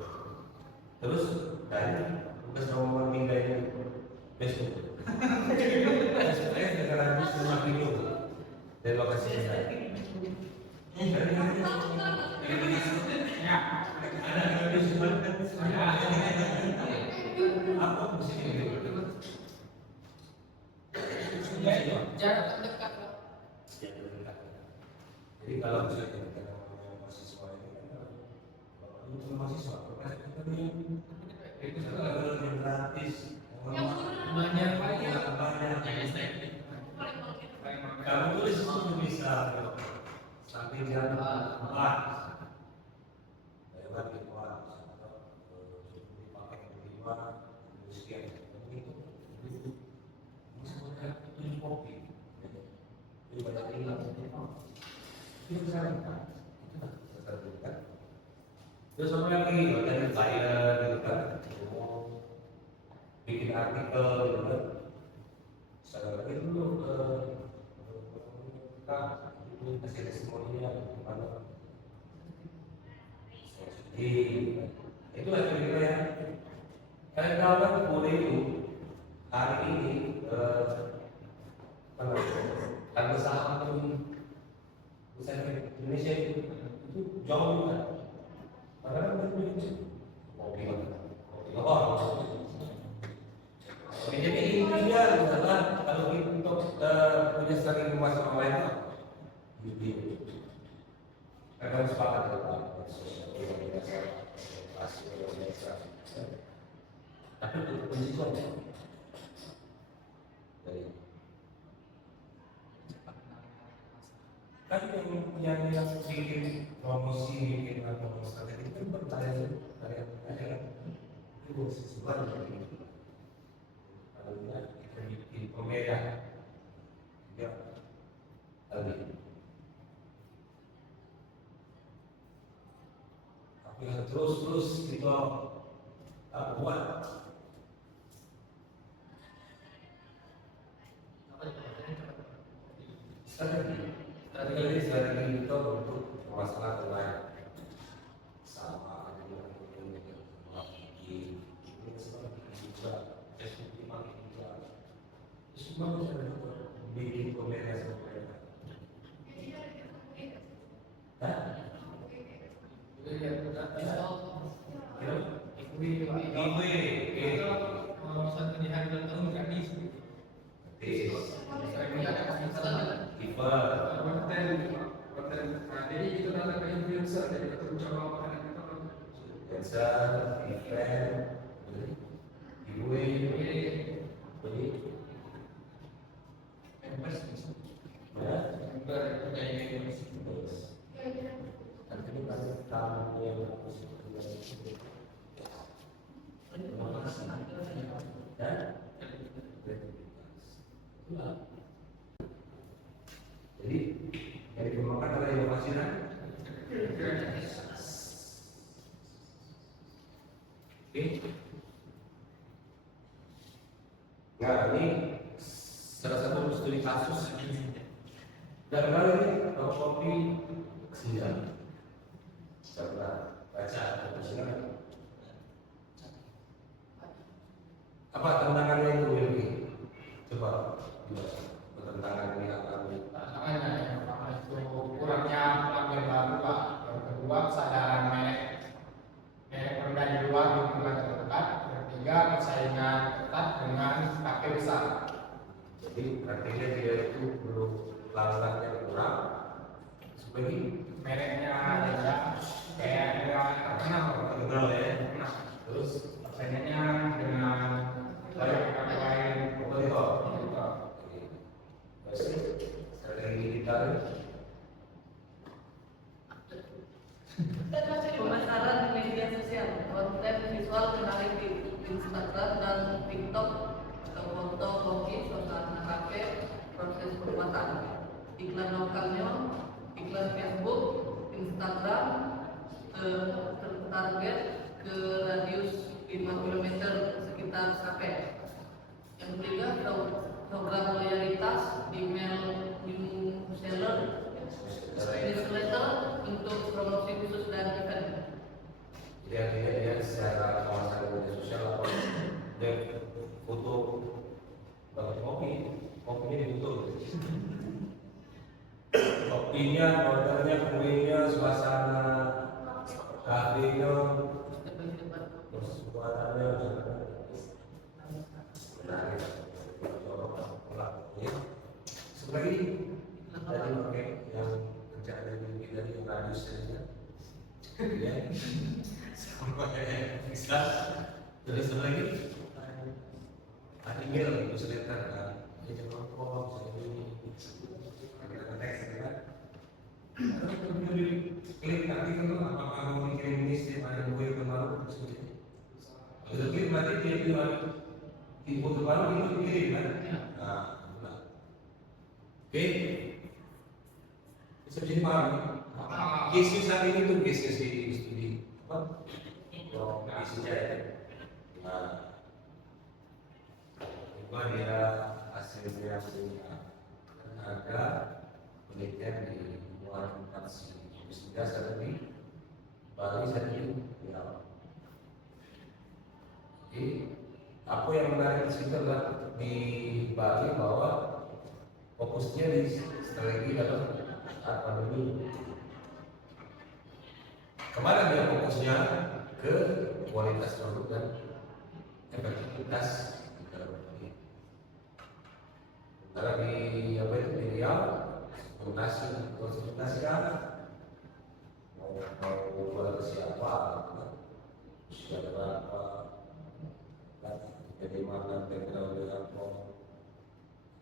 Terus dari tugas rombongan tinggalnya Facebook. Saya dengan semua video dari lokasi saya. Ada video semua apa mesti Jarak dekat. Jadi kalau misalnya kita mahasiswa ini untuk mahasiswa itu yang gratis banyak kamu tulis itu bisa sampai jam 4 lewat di luar dipakai di luar sekian itu sebenarnya itu kopi itu banyak itu besar kan terus apa lagi dari Thailand gitu kan bikin artikel gitu kan saya lagi dulu itu kasih testimoninya gimana itu lah kira-kira ya kalian tahu kan boleh itu hari ini harga saham misalnya Indonesia itu jauh juga karena kopi oke jadi intinya adalah kalau untuk punya strategi pemasaran online itu akan sepakat dengan tapi untuk penjualan dari kan yang bikin promosi bikin apa strategi itu bertanya kan itu sesuatu kalau kita bikin pembeda ya tadi tapi terus kita buat strategi itu untuk masalah lain sama dengan ini juga Facebook makin juga semua bisa bikin komentar seperti itu. Satu di hari ulang tahun gratis. Konten Jadi influencer jadi ketua cabang makanan kita Influencer, event, giveaway, beli. Ya. Nanti ini pasti tamu yang bagus. Ya. Jadi yang dikembangkan adalah inovasi dan oke. Nah ini salah satu studi kasus dan ini kalau kopi kesenian saya baca atau kesenian apa tantangannya itu Willy? Coba jelaskan tantangan ini akan Tantangannya yang pertama itu kurangnya pelanggan baru Pak. Yang kedua kesadaran merek rendah di luar lingkungan terdekat. Yang ketiga persaingan ketat dengan kafe besar. jadi artinya dia itu belum pelanggannya kurang sebagai Mereknya rendah, kayak yang terkenal ya. Nah, terus persaingannya dengan kafe lain. Kompetitor. Strategi kita Pemasaran di media sosial, konten visual menarik di Instagram dan TikTok atau foto kopi, suasana kafe, proses pembuatan. Iklan lokalnya, iklan Facebook, Instagram, tertarget ke radius 5 km sekitar kafe. Yang ketiga, program loyalitas di email newsletter untuk promosi khusus dan event. jadi artinya dia secara pemasaran media sosial atau dia foto kopinya difoto kopinya, ordernya, kuenya, suasana kafenya, terus suasananya menarik. Sebagai tadi pakai yang kerjaan dari radius saja, ya, sama kayak bisa. Terus lagi, email newsletter kan, ya jangan lupa ini teks kan. Klik nanti kalau apakah mau dikirim ini setiap ada gue baru seperti itu klik berarti dia bilang di foto baru itu dikirim kan. Oke, bisa jadi paham. Case saat ini tuh case di studi apa? Isinya ya. Nah, coba dia hasilnya punya ada penelitian di luar tempat sudah di Bali sendiri. Jadi apa yang menarik di situ adalah di Bali bahwa fokusnya di strategi dalam saat pandemi. Kemarin dia fokusnya ke kualitas produk dan efektivitas dalam ini. Sementara di apa itu di Riau, konsultasikan mau jual ke siapa, usia berapa, jadi mana background apa,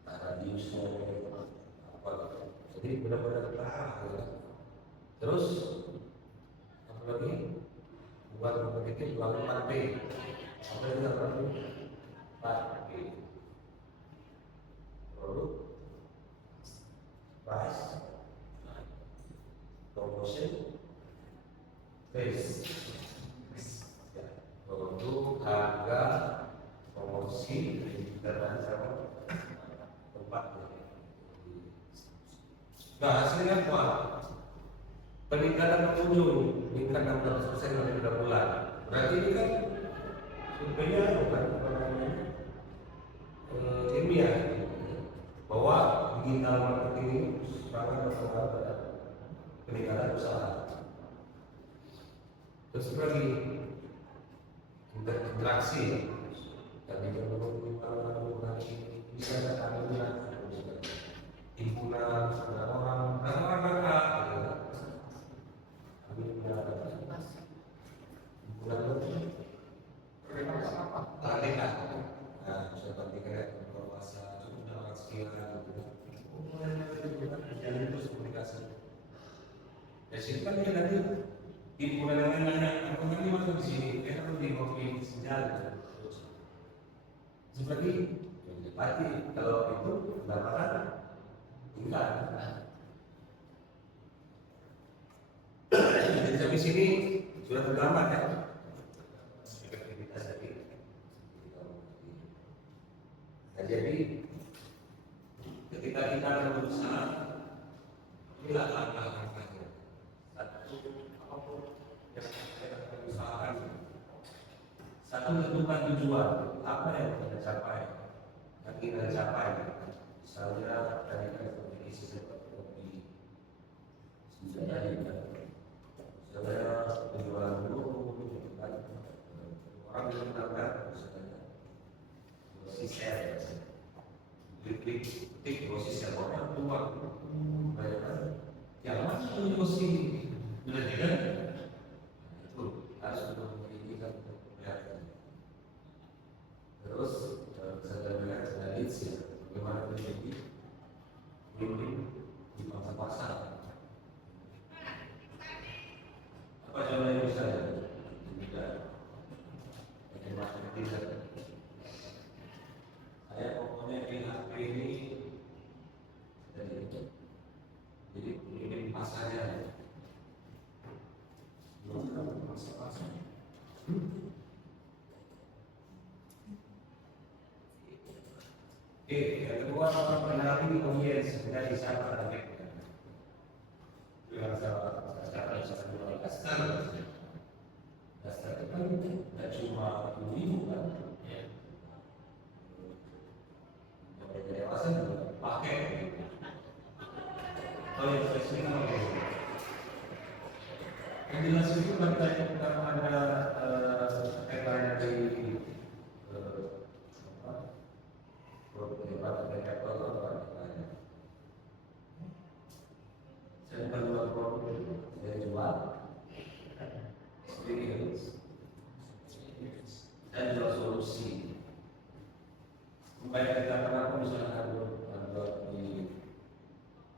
radiusnya apa, jadi benar-benar terarah. Terus apa lagi? Buat memiliki uang 4P. Apa yang kita perlu? 4P. Produk, price, promotion, price. Ya, produk, harga, promosi, dan sama tempat. Nah, hasilnya apa? Peningkatan pengunjung meningkat 16% dalam 3 bulan. Berarti ini kan surveinya bukan ilmiah bahwa digital marketing ini sangat berpengaruh pada peningkatan usaha. Terus lagi interaksi tadi kalau bisa datang himpunan orang kakak ini nanti ibu dan lain nanya, aku nanti masuk di sini, kita perlu di kopi senjata. Seperti pasti kalau itu pendapatan tinggal. Jadi sampai sini sudah tergambar ya. Efektivitas tadi. Nah, jadi ketika kita berusaha, inilah langkah-langkahnya. Satu, apapun yang kita usahakan. Satu, tentukan tujuan apa yang kita capai, yang kita capai. Misalnya tadi kan memiliki sistem ekonomi, misalnya saya penjualan dulu, kan orang yang menggunakan misalnya dosis klik dosis yang orang tua, bayar yang masuk dosis benar tidak? Itu harus memiliki kan. Terus saya melihat dari bagaimana terjadi belum di pasar. Apa contohnya misalnya? Tidak. Bagaimana tidak? Saya pokoknya di HP ini jadi ini pasarnya. Belum pasar. Yang kedua mengenali audiens dari siapa targetnya. Yang saya dasar itu kan tidak cuma ibu kan, yang dewasa juga pakai. Oh ya, spesifik pakai. Yang jelas itu kan ada tagline dari saya bukan jual produk, saya jual experience, saya jual solusi. Supaya kita kenapa misalnya ada di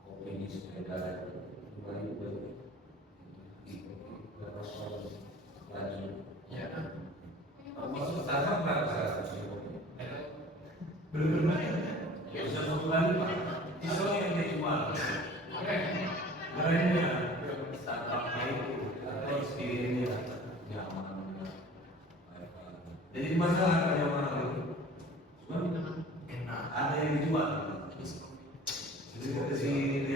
kopi di sepeda itu, mulai di laju. Ya, masuk tanah berapa belum bisa bulan Pak. Pisau yang dia jual. Brandnya startup itu atau experience-nya nyaman. Jadi masalah kayak orang itu cuma ada yang dijual. Jadi dari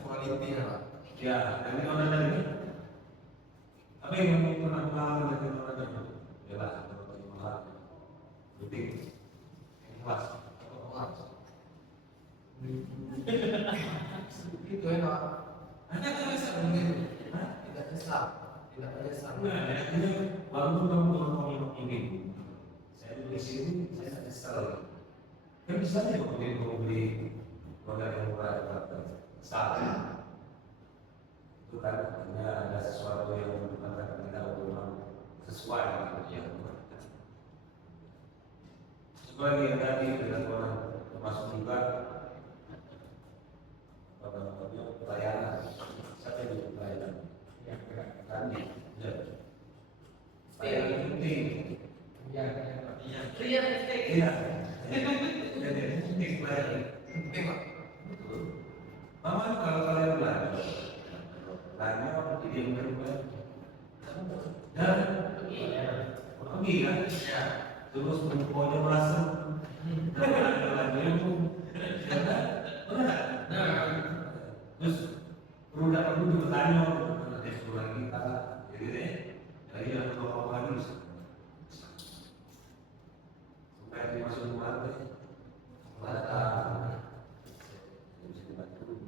Kualitasnya Pak. ya, dari orang tadi. Apa yang mau pernah dari orang tadi? Jelas, kalau penting. Kelas. Itu enak. Hanya kan bisa begitu. Tidak nyesal. Tidak nyesal. Nah, artinya waktu kamu ingin saya di sini saya tidak nyesal. Kan bisa aja kamu beli produk yang murah berapa? Salah. Itu kan hanya ada sesuatu yang menentukan kita memang sesuai dengan yang sebagai yang tadi dengan orang termasuk juga apa namanya pelayanan. Saya juga pelayanan. Kan ya. Pelayanan penting. Ya. Real estate. Iya. Jadi penting pelayanan. Penting Pak. Mama kalau kalian belanja, belanja didiamkan kan? Dan pergi kan? Ya. Terus pokoknya masuk terus produk aku juga tanya ada sekolah kita jadi deh dari yang kelompok lagi supaya dimasuk rumah deh bisa dibantu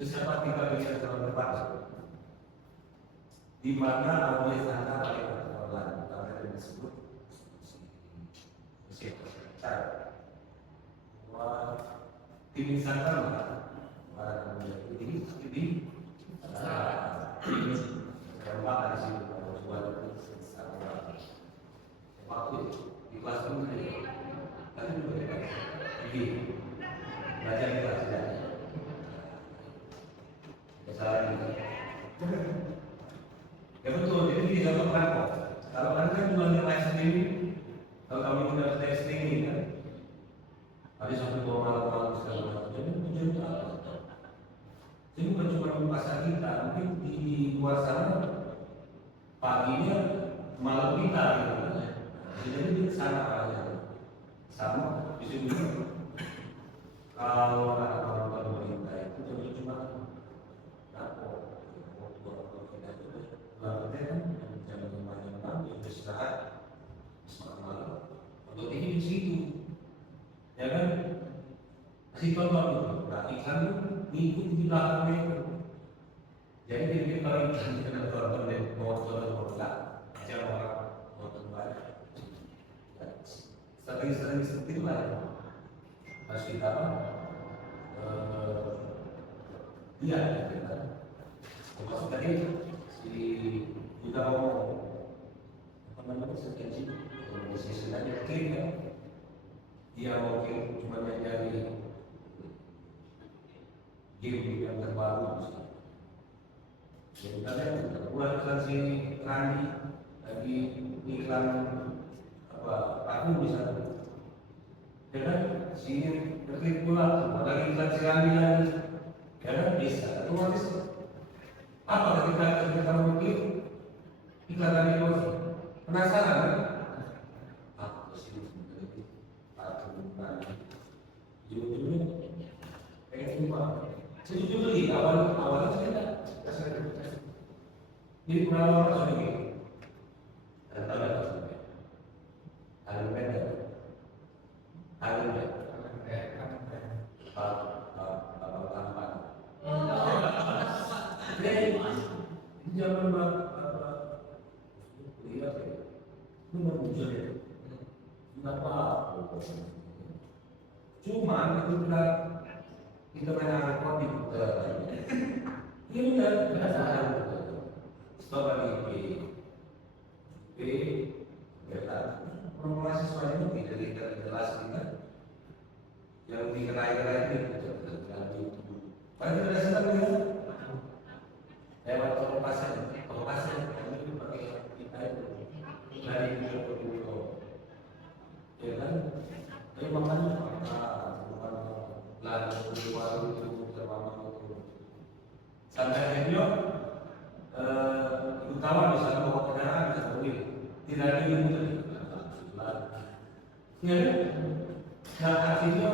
terus dapat kita bisa tahun depan di mana audiens Anda paling terlalu yang disebut cara tim wisata para kemudian ini gambar di sini kalau jual waktu di kelas pun tapi juga di belajar di kelas Salah ini. Ya betul, jadi di contoh kok. Kalau kan cuma live streaming, kalau kami udah live streaming kan, ada sampai bawa malam-malam segala macam. Jadi tujuan itu apa? Jadi bukan cuma pasar kita, mungkin di luar sana paginya malam kita gitu kan. Jadi dia sama aja, sama di sini. Kalau orang pemerintah itu jadi cuma istirahat malam untuk ini di situ, ya kan? Kasih contoh itu, nah iklan itu ngikut di belakangnya itu. Jadi dia kalau iklan kita nonton dan mau nonton aja orang nonton banyak. Sering-sering seperti itu lah. Harus kita iya, kita. Maksud tadi si kita mau sekian sisi saja klik ya, dia mungkin cuma mencari game yang terbaru. Jadi kalian buat iklan si Rani lagi iklan apa aku misalnya, ya kan si klik pula lagi iklan si Rani lagi, ya kan bisa otomatis apa ketika kamu klik iklan Rani lagi. Penasaran kan? Aku sih sebenarnya aku jujur pengen cuma sejujur beli awalnya saya jadi pengalaman sudah begini dan tahu tak sampai zaman cuma ketika kita main angkot di putar ini udah biasa sebagai P beta mahasiswa itu tidak jelas kita yang dikerai-kerai itu padahal tidak senang ya lewat pelepasan kami itu pakai kita itu dari video ya kan tapi makanya lalu keluar itu terlalu itu sampai video itu kawan bisa bawa kendaraan bisa mobil tidak ada yang itu ya nah akhirnya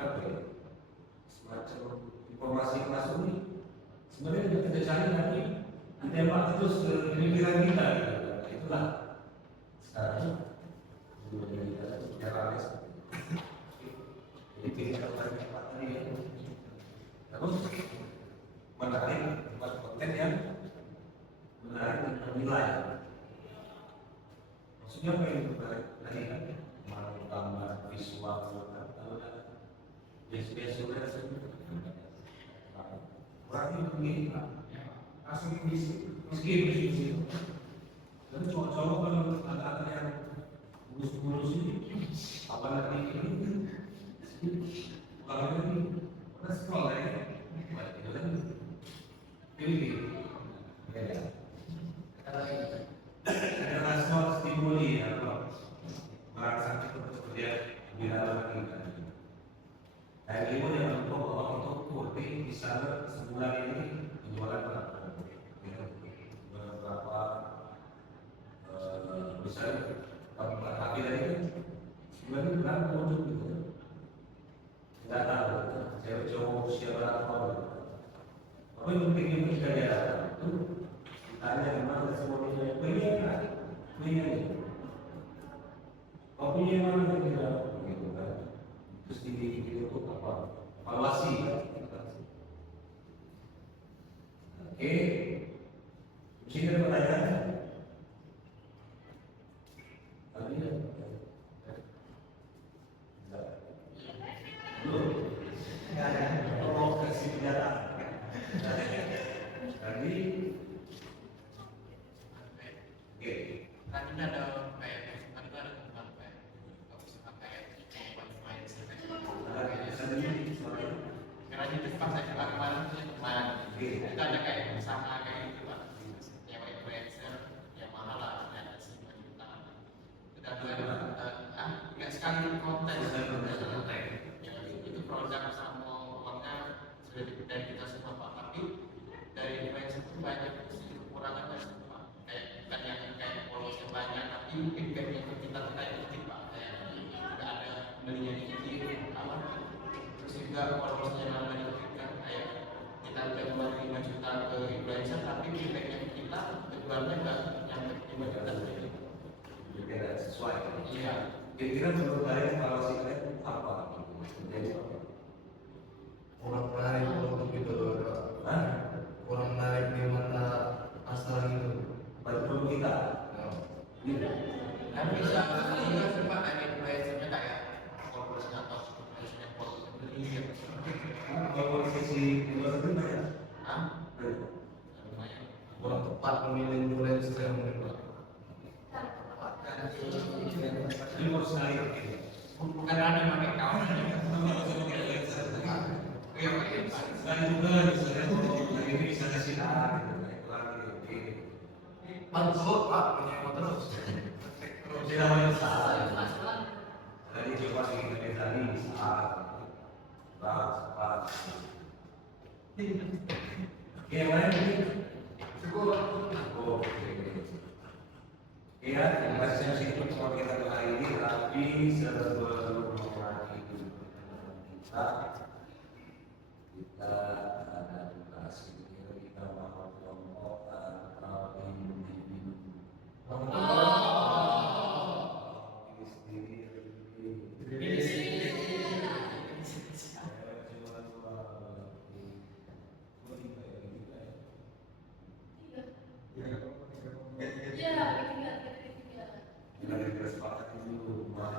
apa ya semacam informasi yang masuk ini sebenarnya kita cari lagi ditembak terus ke pikiran kita gitu. Itulah sekarang secara jadi kita tadi terus menarik buat konten yang menarik dan bernilai. Maksudnya apa yang menarik tadi kan? Mau gambar visual atau biasa sudah berarti begini langsung miskin. Dan cowok kalau ada yang mulus ini apa nanti ini kalau ini mana scroll ya pilih ada respon stimuli atau merasa seperti di dalam kita kayak gimana yang untuk kurti di sana sebulan ini penjualan berapa misalnya tapi dari sebenarnya berapa pengunjung gitu nggak tahu cewek cowok usia berapa apa yang penting itu jika dia datang itu ditanya gimana semuanya punya kan punya kopinya mana kita gitu kan terus di itu apa evaluasi oke sini ada pertanyaan ada kayak usaha kayak gitu pak, nyewa influencer yang mahal lah, ada 5 juta. Dan nggak sekali konten, ya, itu produk sama uangnya sudah dari kita semua pak. Tapi dari influencer itu banyak sih kekurangannya semua. Kayak bukan yang kayak followersnya banyak, tapi feedbacknya ke kita tuh kayak dikit pak, kayak nggak ada belinya dikit apa. Terus juga followersnya nambah dikit kan, kayak kita udah keluar 5 juta ke influencer, tapi feedbacknya ke kita kejualnya nggak nyampe 5 juta. Jadi tidak sesuai. Iya. Kira-kira menurut kalian evaluasi kalian apa? Jadi kurang menarik untuk itu, Hah? kurang menarik di mata pasar gitu. Pada produk kita. Gitu. Tapi bisa juga coba ada influencernya kayak followersnya atau influencernya followersnya beli. Kalau sisi influencer itu banyak. Ah, lumayan. Kurang tepat memilih influencer yang mungkin. Ini harus sekali. Bukan ada pakai kaos. Iya, pakai Sekali juga misalnya kalau ini bisa kasih gitu. Lagi. Pantul pak, menyewa terus. Tidak banyak salah. Tadi coba kita tadi saat cepat. Yang lain ini cukup. Iya, terima kasih untuk kita kali ini. Tapi sebelum memulai kita ada durasi kita mau kelompok atau individu. Kita disepakati dulu mau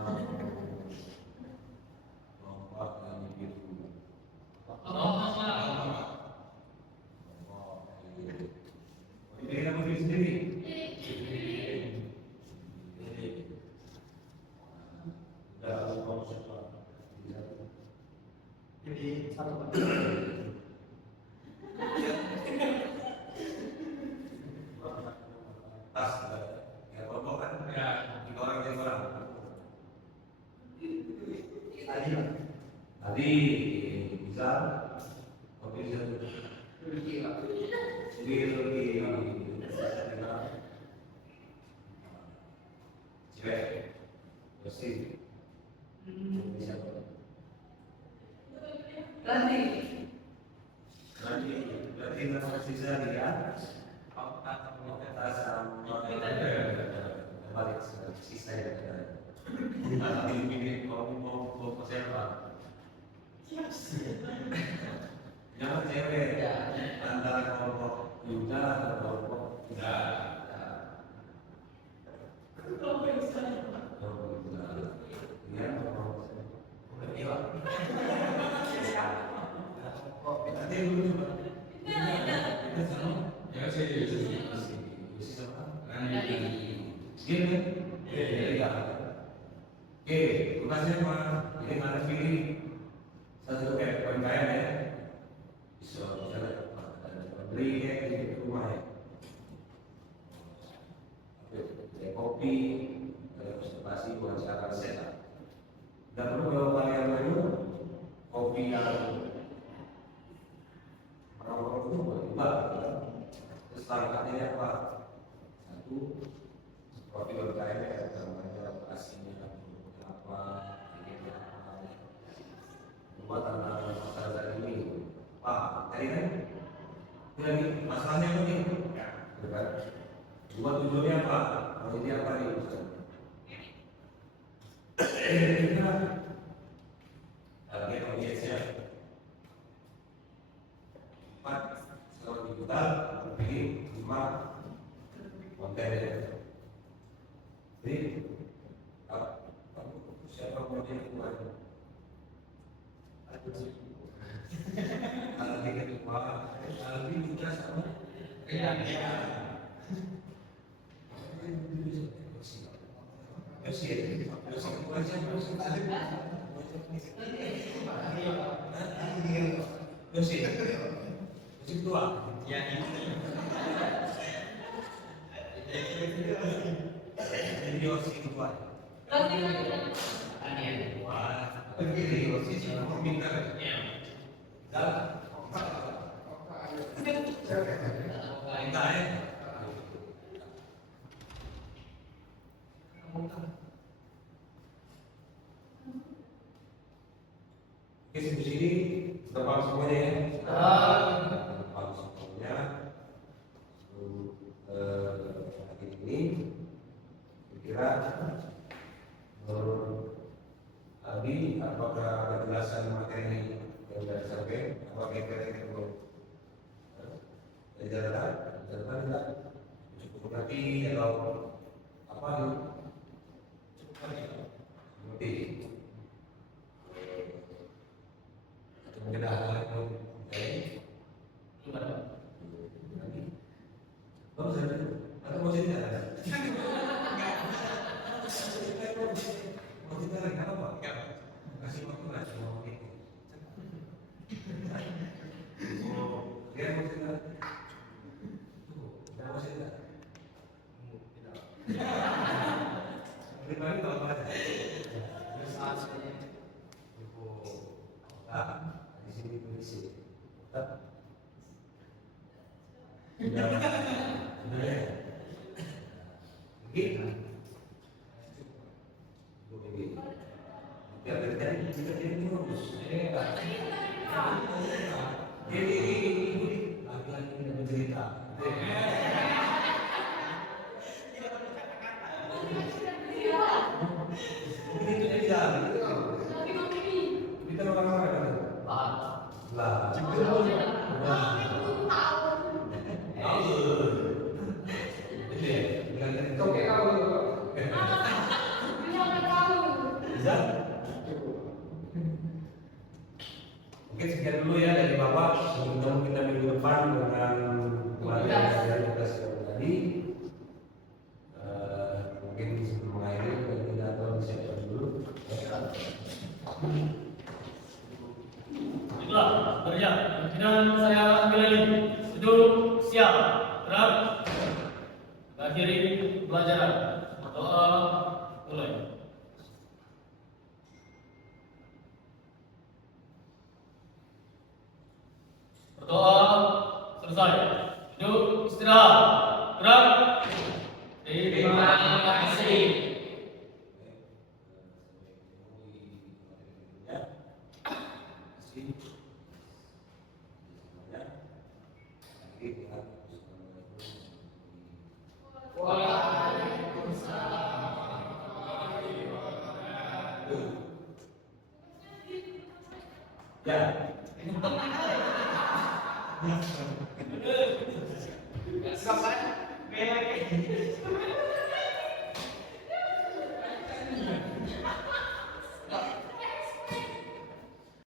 kelompok individu. Jadi kita berdiri sendiri. Sudah mau semua. Jadi satu pak. Tas, ya kelompok kan? Ya. 3 orang 3 orang. Tadi pak. Tadi bisa, oke bisa. Lebih cewek, bersih, bisa. Berarti Berarti nama sisa dia. Kita sama balik sisa ya. Kita pilih mau siapa? Jangan cewek. Antara kelompok Yuda atau kelompok Yuda. Kelompok Yuda. Iya, kelompok Yuda. Nanti dulu coba. Kita sama. Ya sih. Sama. Nanti. Gini. Iya. Oke, tugasnya mah ini harus pilih satu kayak UMKM ya. Bisa misalnya ada beli ya di rumah ya. Ada kopi, ada observasi buat sekarang sehat. Dan perlu kalau kalian mau kopi yang orang-orang itu berubah. Terus langkahnya apa? Satu, kopi UMKM ya, namanya operasinya apa, ini apa. Dua, tantangan masyarakat ini. Pak, tadi kan lagi masalahnya ini, kan? Dua tujuannya apa? Kalau ini apa nih? Kita target audiensnya 4 kalau diputar pilih 5 konten ya. Jadi siapa mau jadi kuat? Aldi kedua, Aldi juga sama. Iya. Yosi kedua. Oke, sampai sini sudah paham semuanya ya? Paham semuanya. Hari ini kira menurut Abi, apakah penjelasan materi yang sudah disampaikan, apakah kira-kira itu jalan tidak cukup berarti atau apa itu? Seperti mungkin ada hal yang belum bagus ya, atau mau cerita ada? Mau cerita lagi apa? Kasih waktu lah, cuma mau ini. Dia mau cerita? Dia mau cerita? Pribadi kalau ada? Di sini polisi. Sudah ya. Gitu. Ya, dari kita jadi terus. Jadi lagi-lagi kita bercerita. Begitu aja. Kita orang-orang lah. Oke, kalau Bisa? Mungkin sekian dulu ya dari Bapak. Semoga kita minggu depan dengan materi dan tugas yang tadi. Mungkin sebelum mengakhiri kita akan disiapkan dulu. Itulah kerja. Dan saya ambil lagi. Duduk siap. Gerak. Akhiri pelajaran. Doa mulai. Berdoa selesai. Duduk istirahat. Gerak. Terima kasih. Ya. Sampai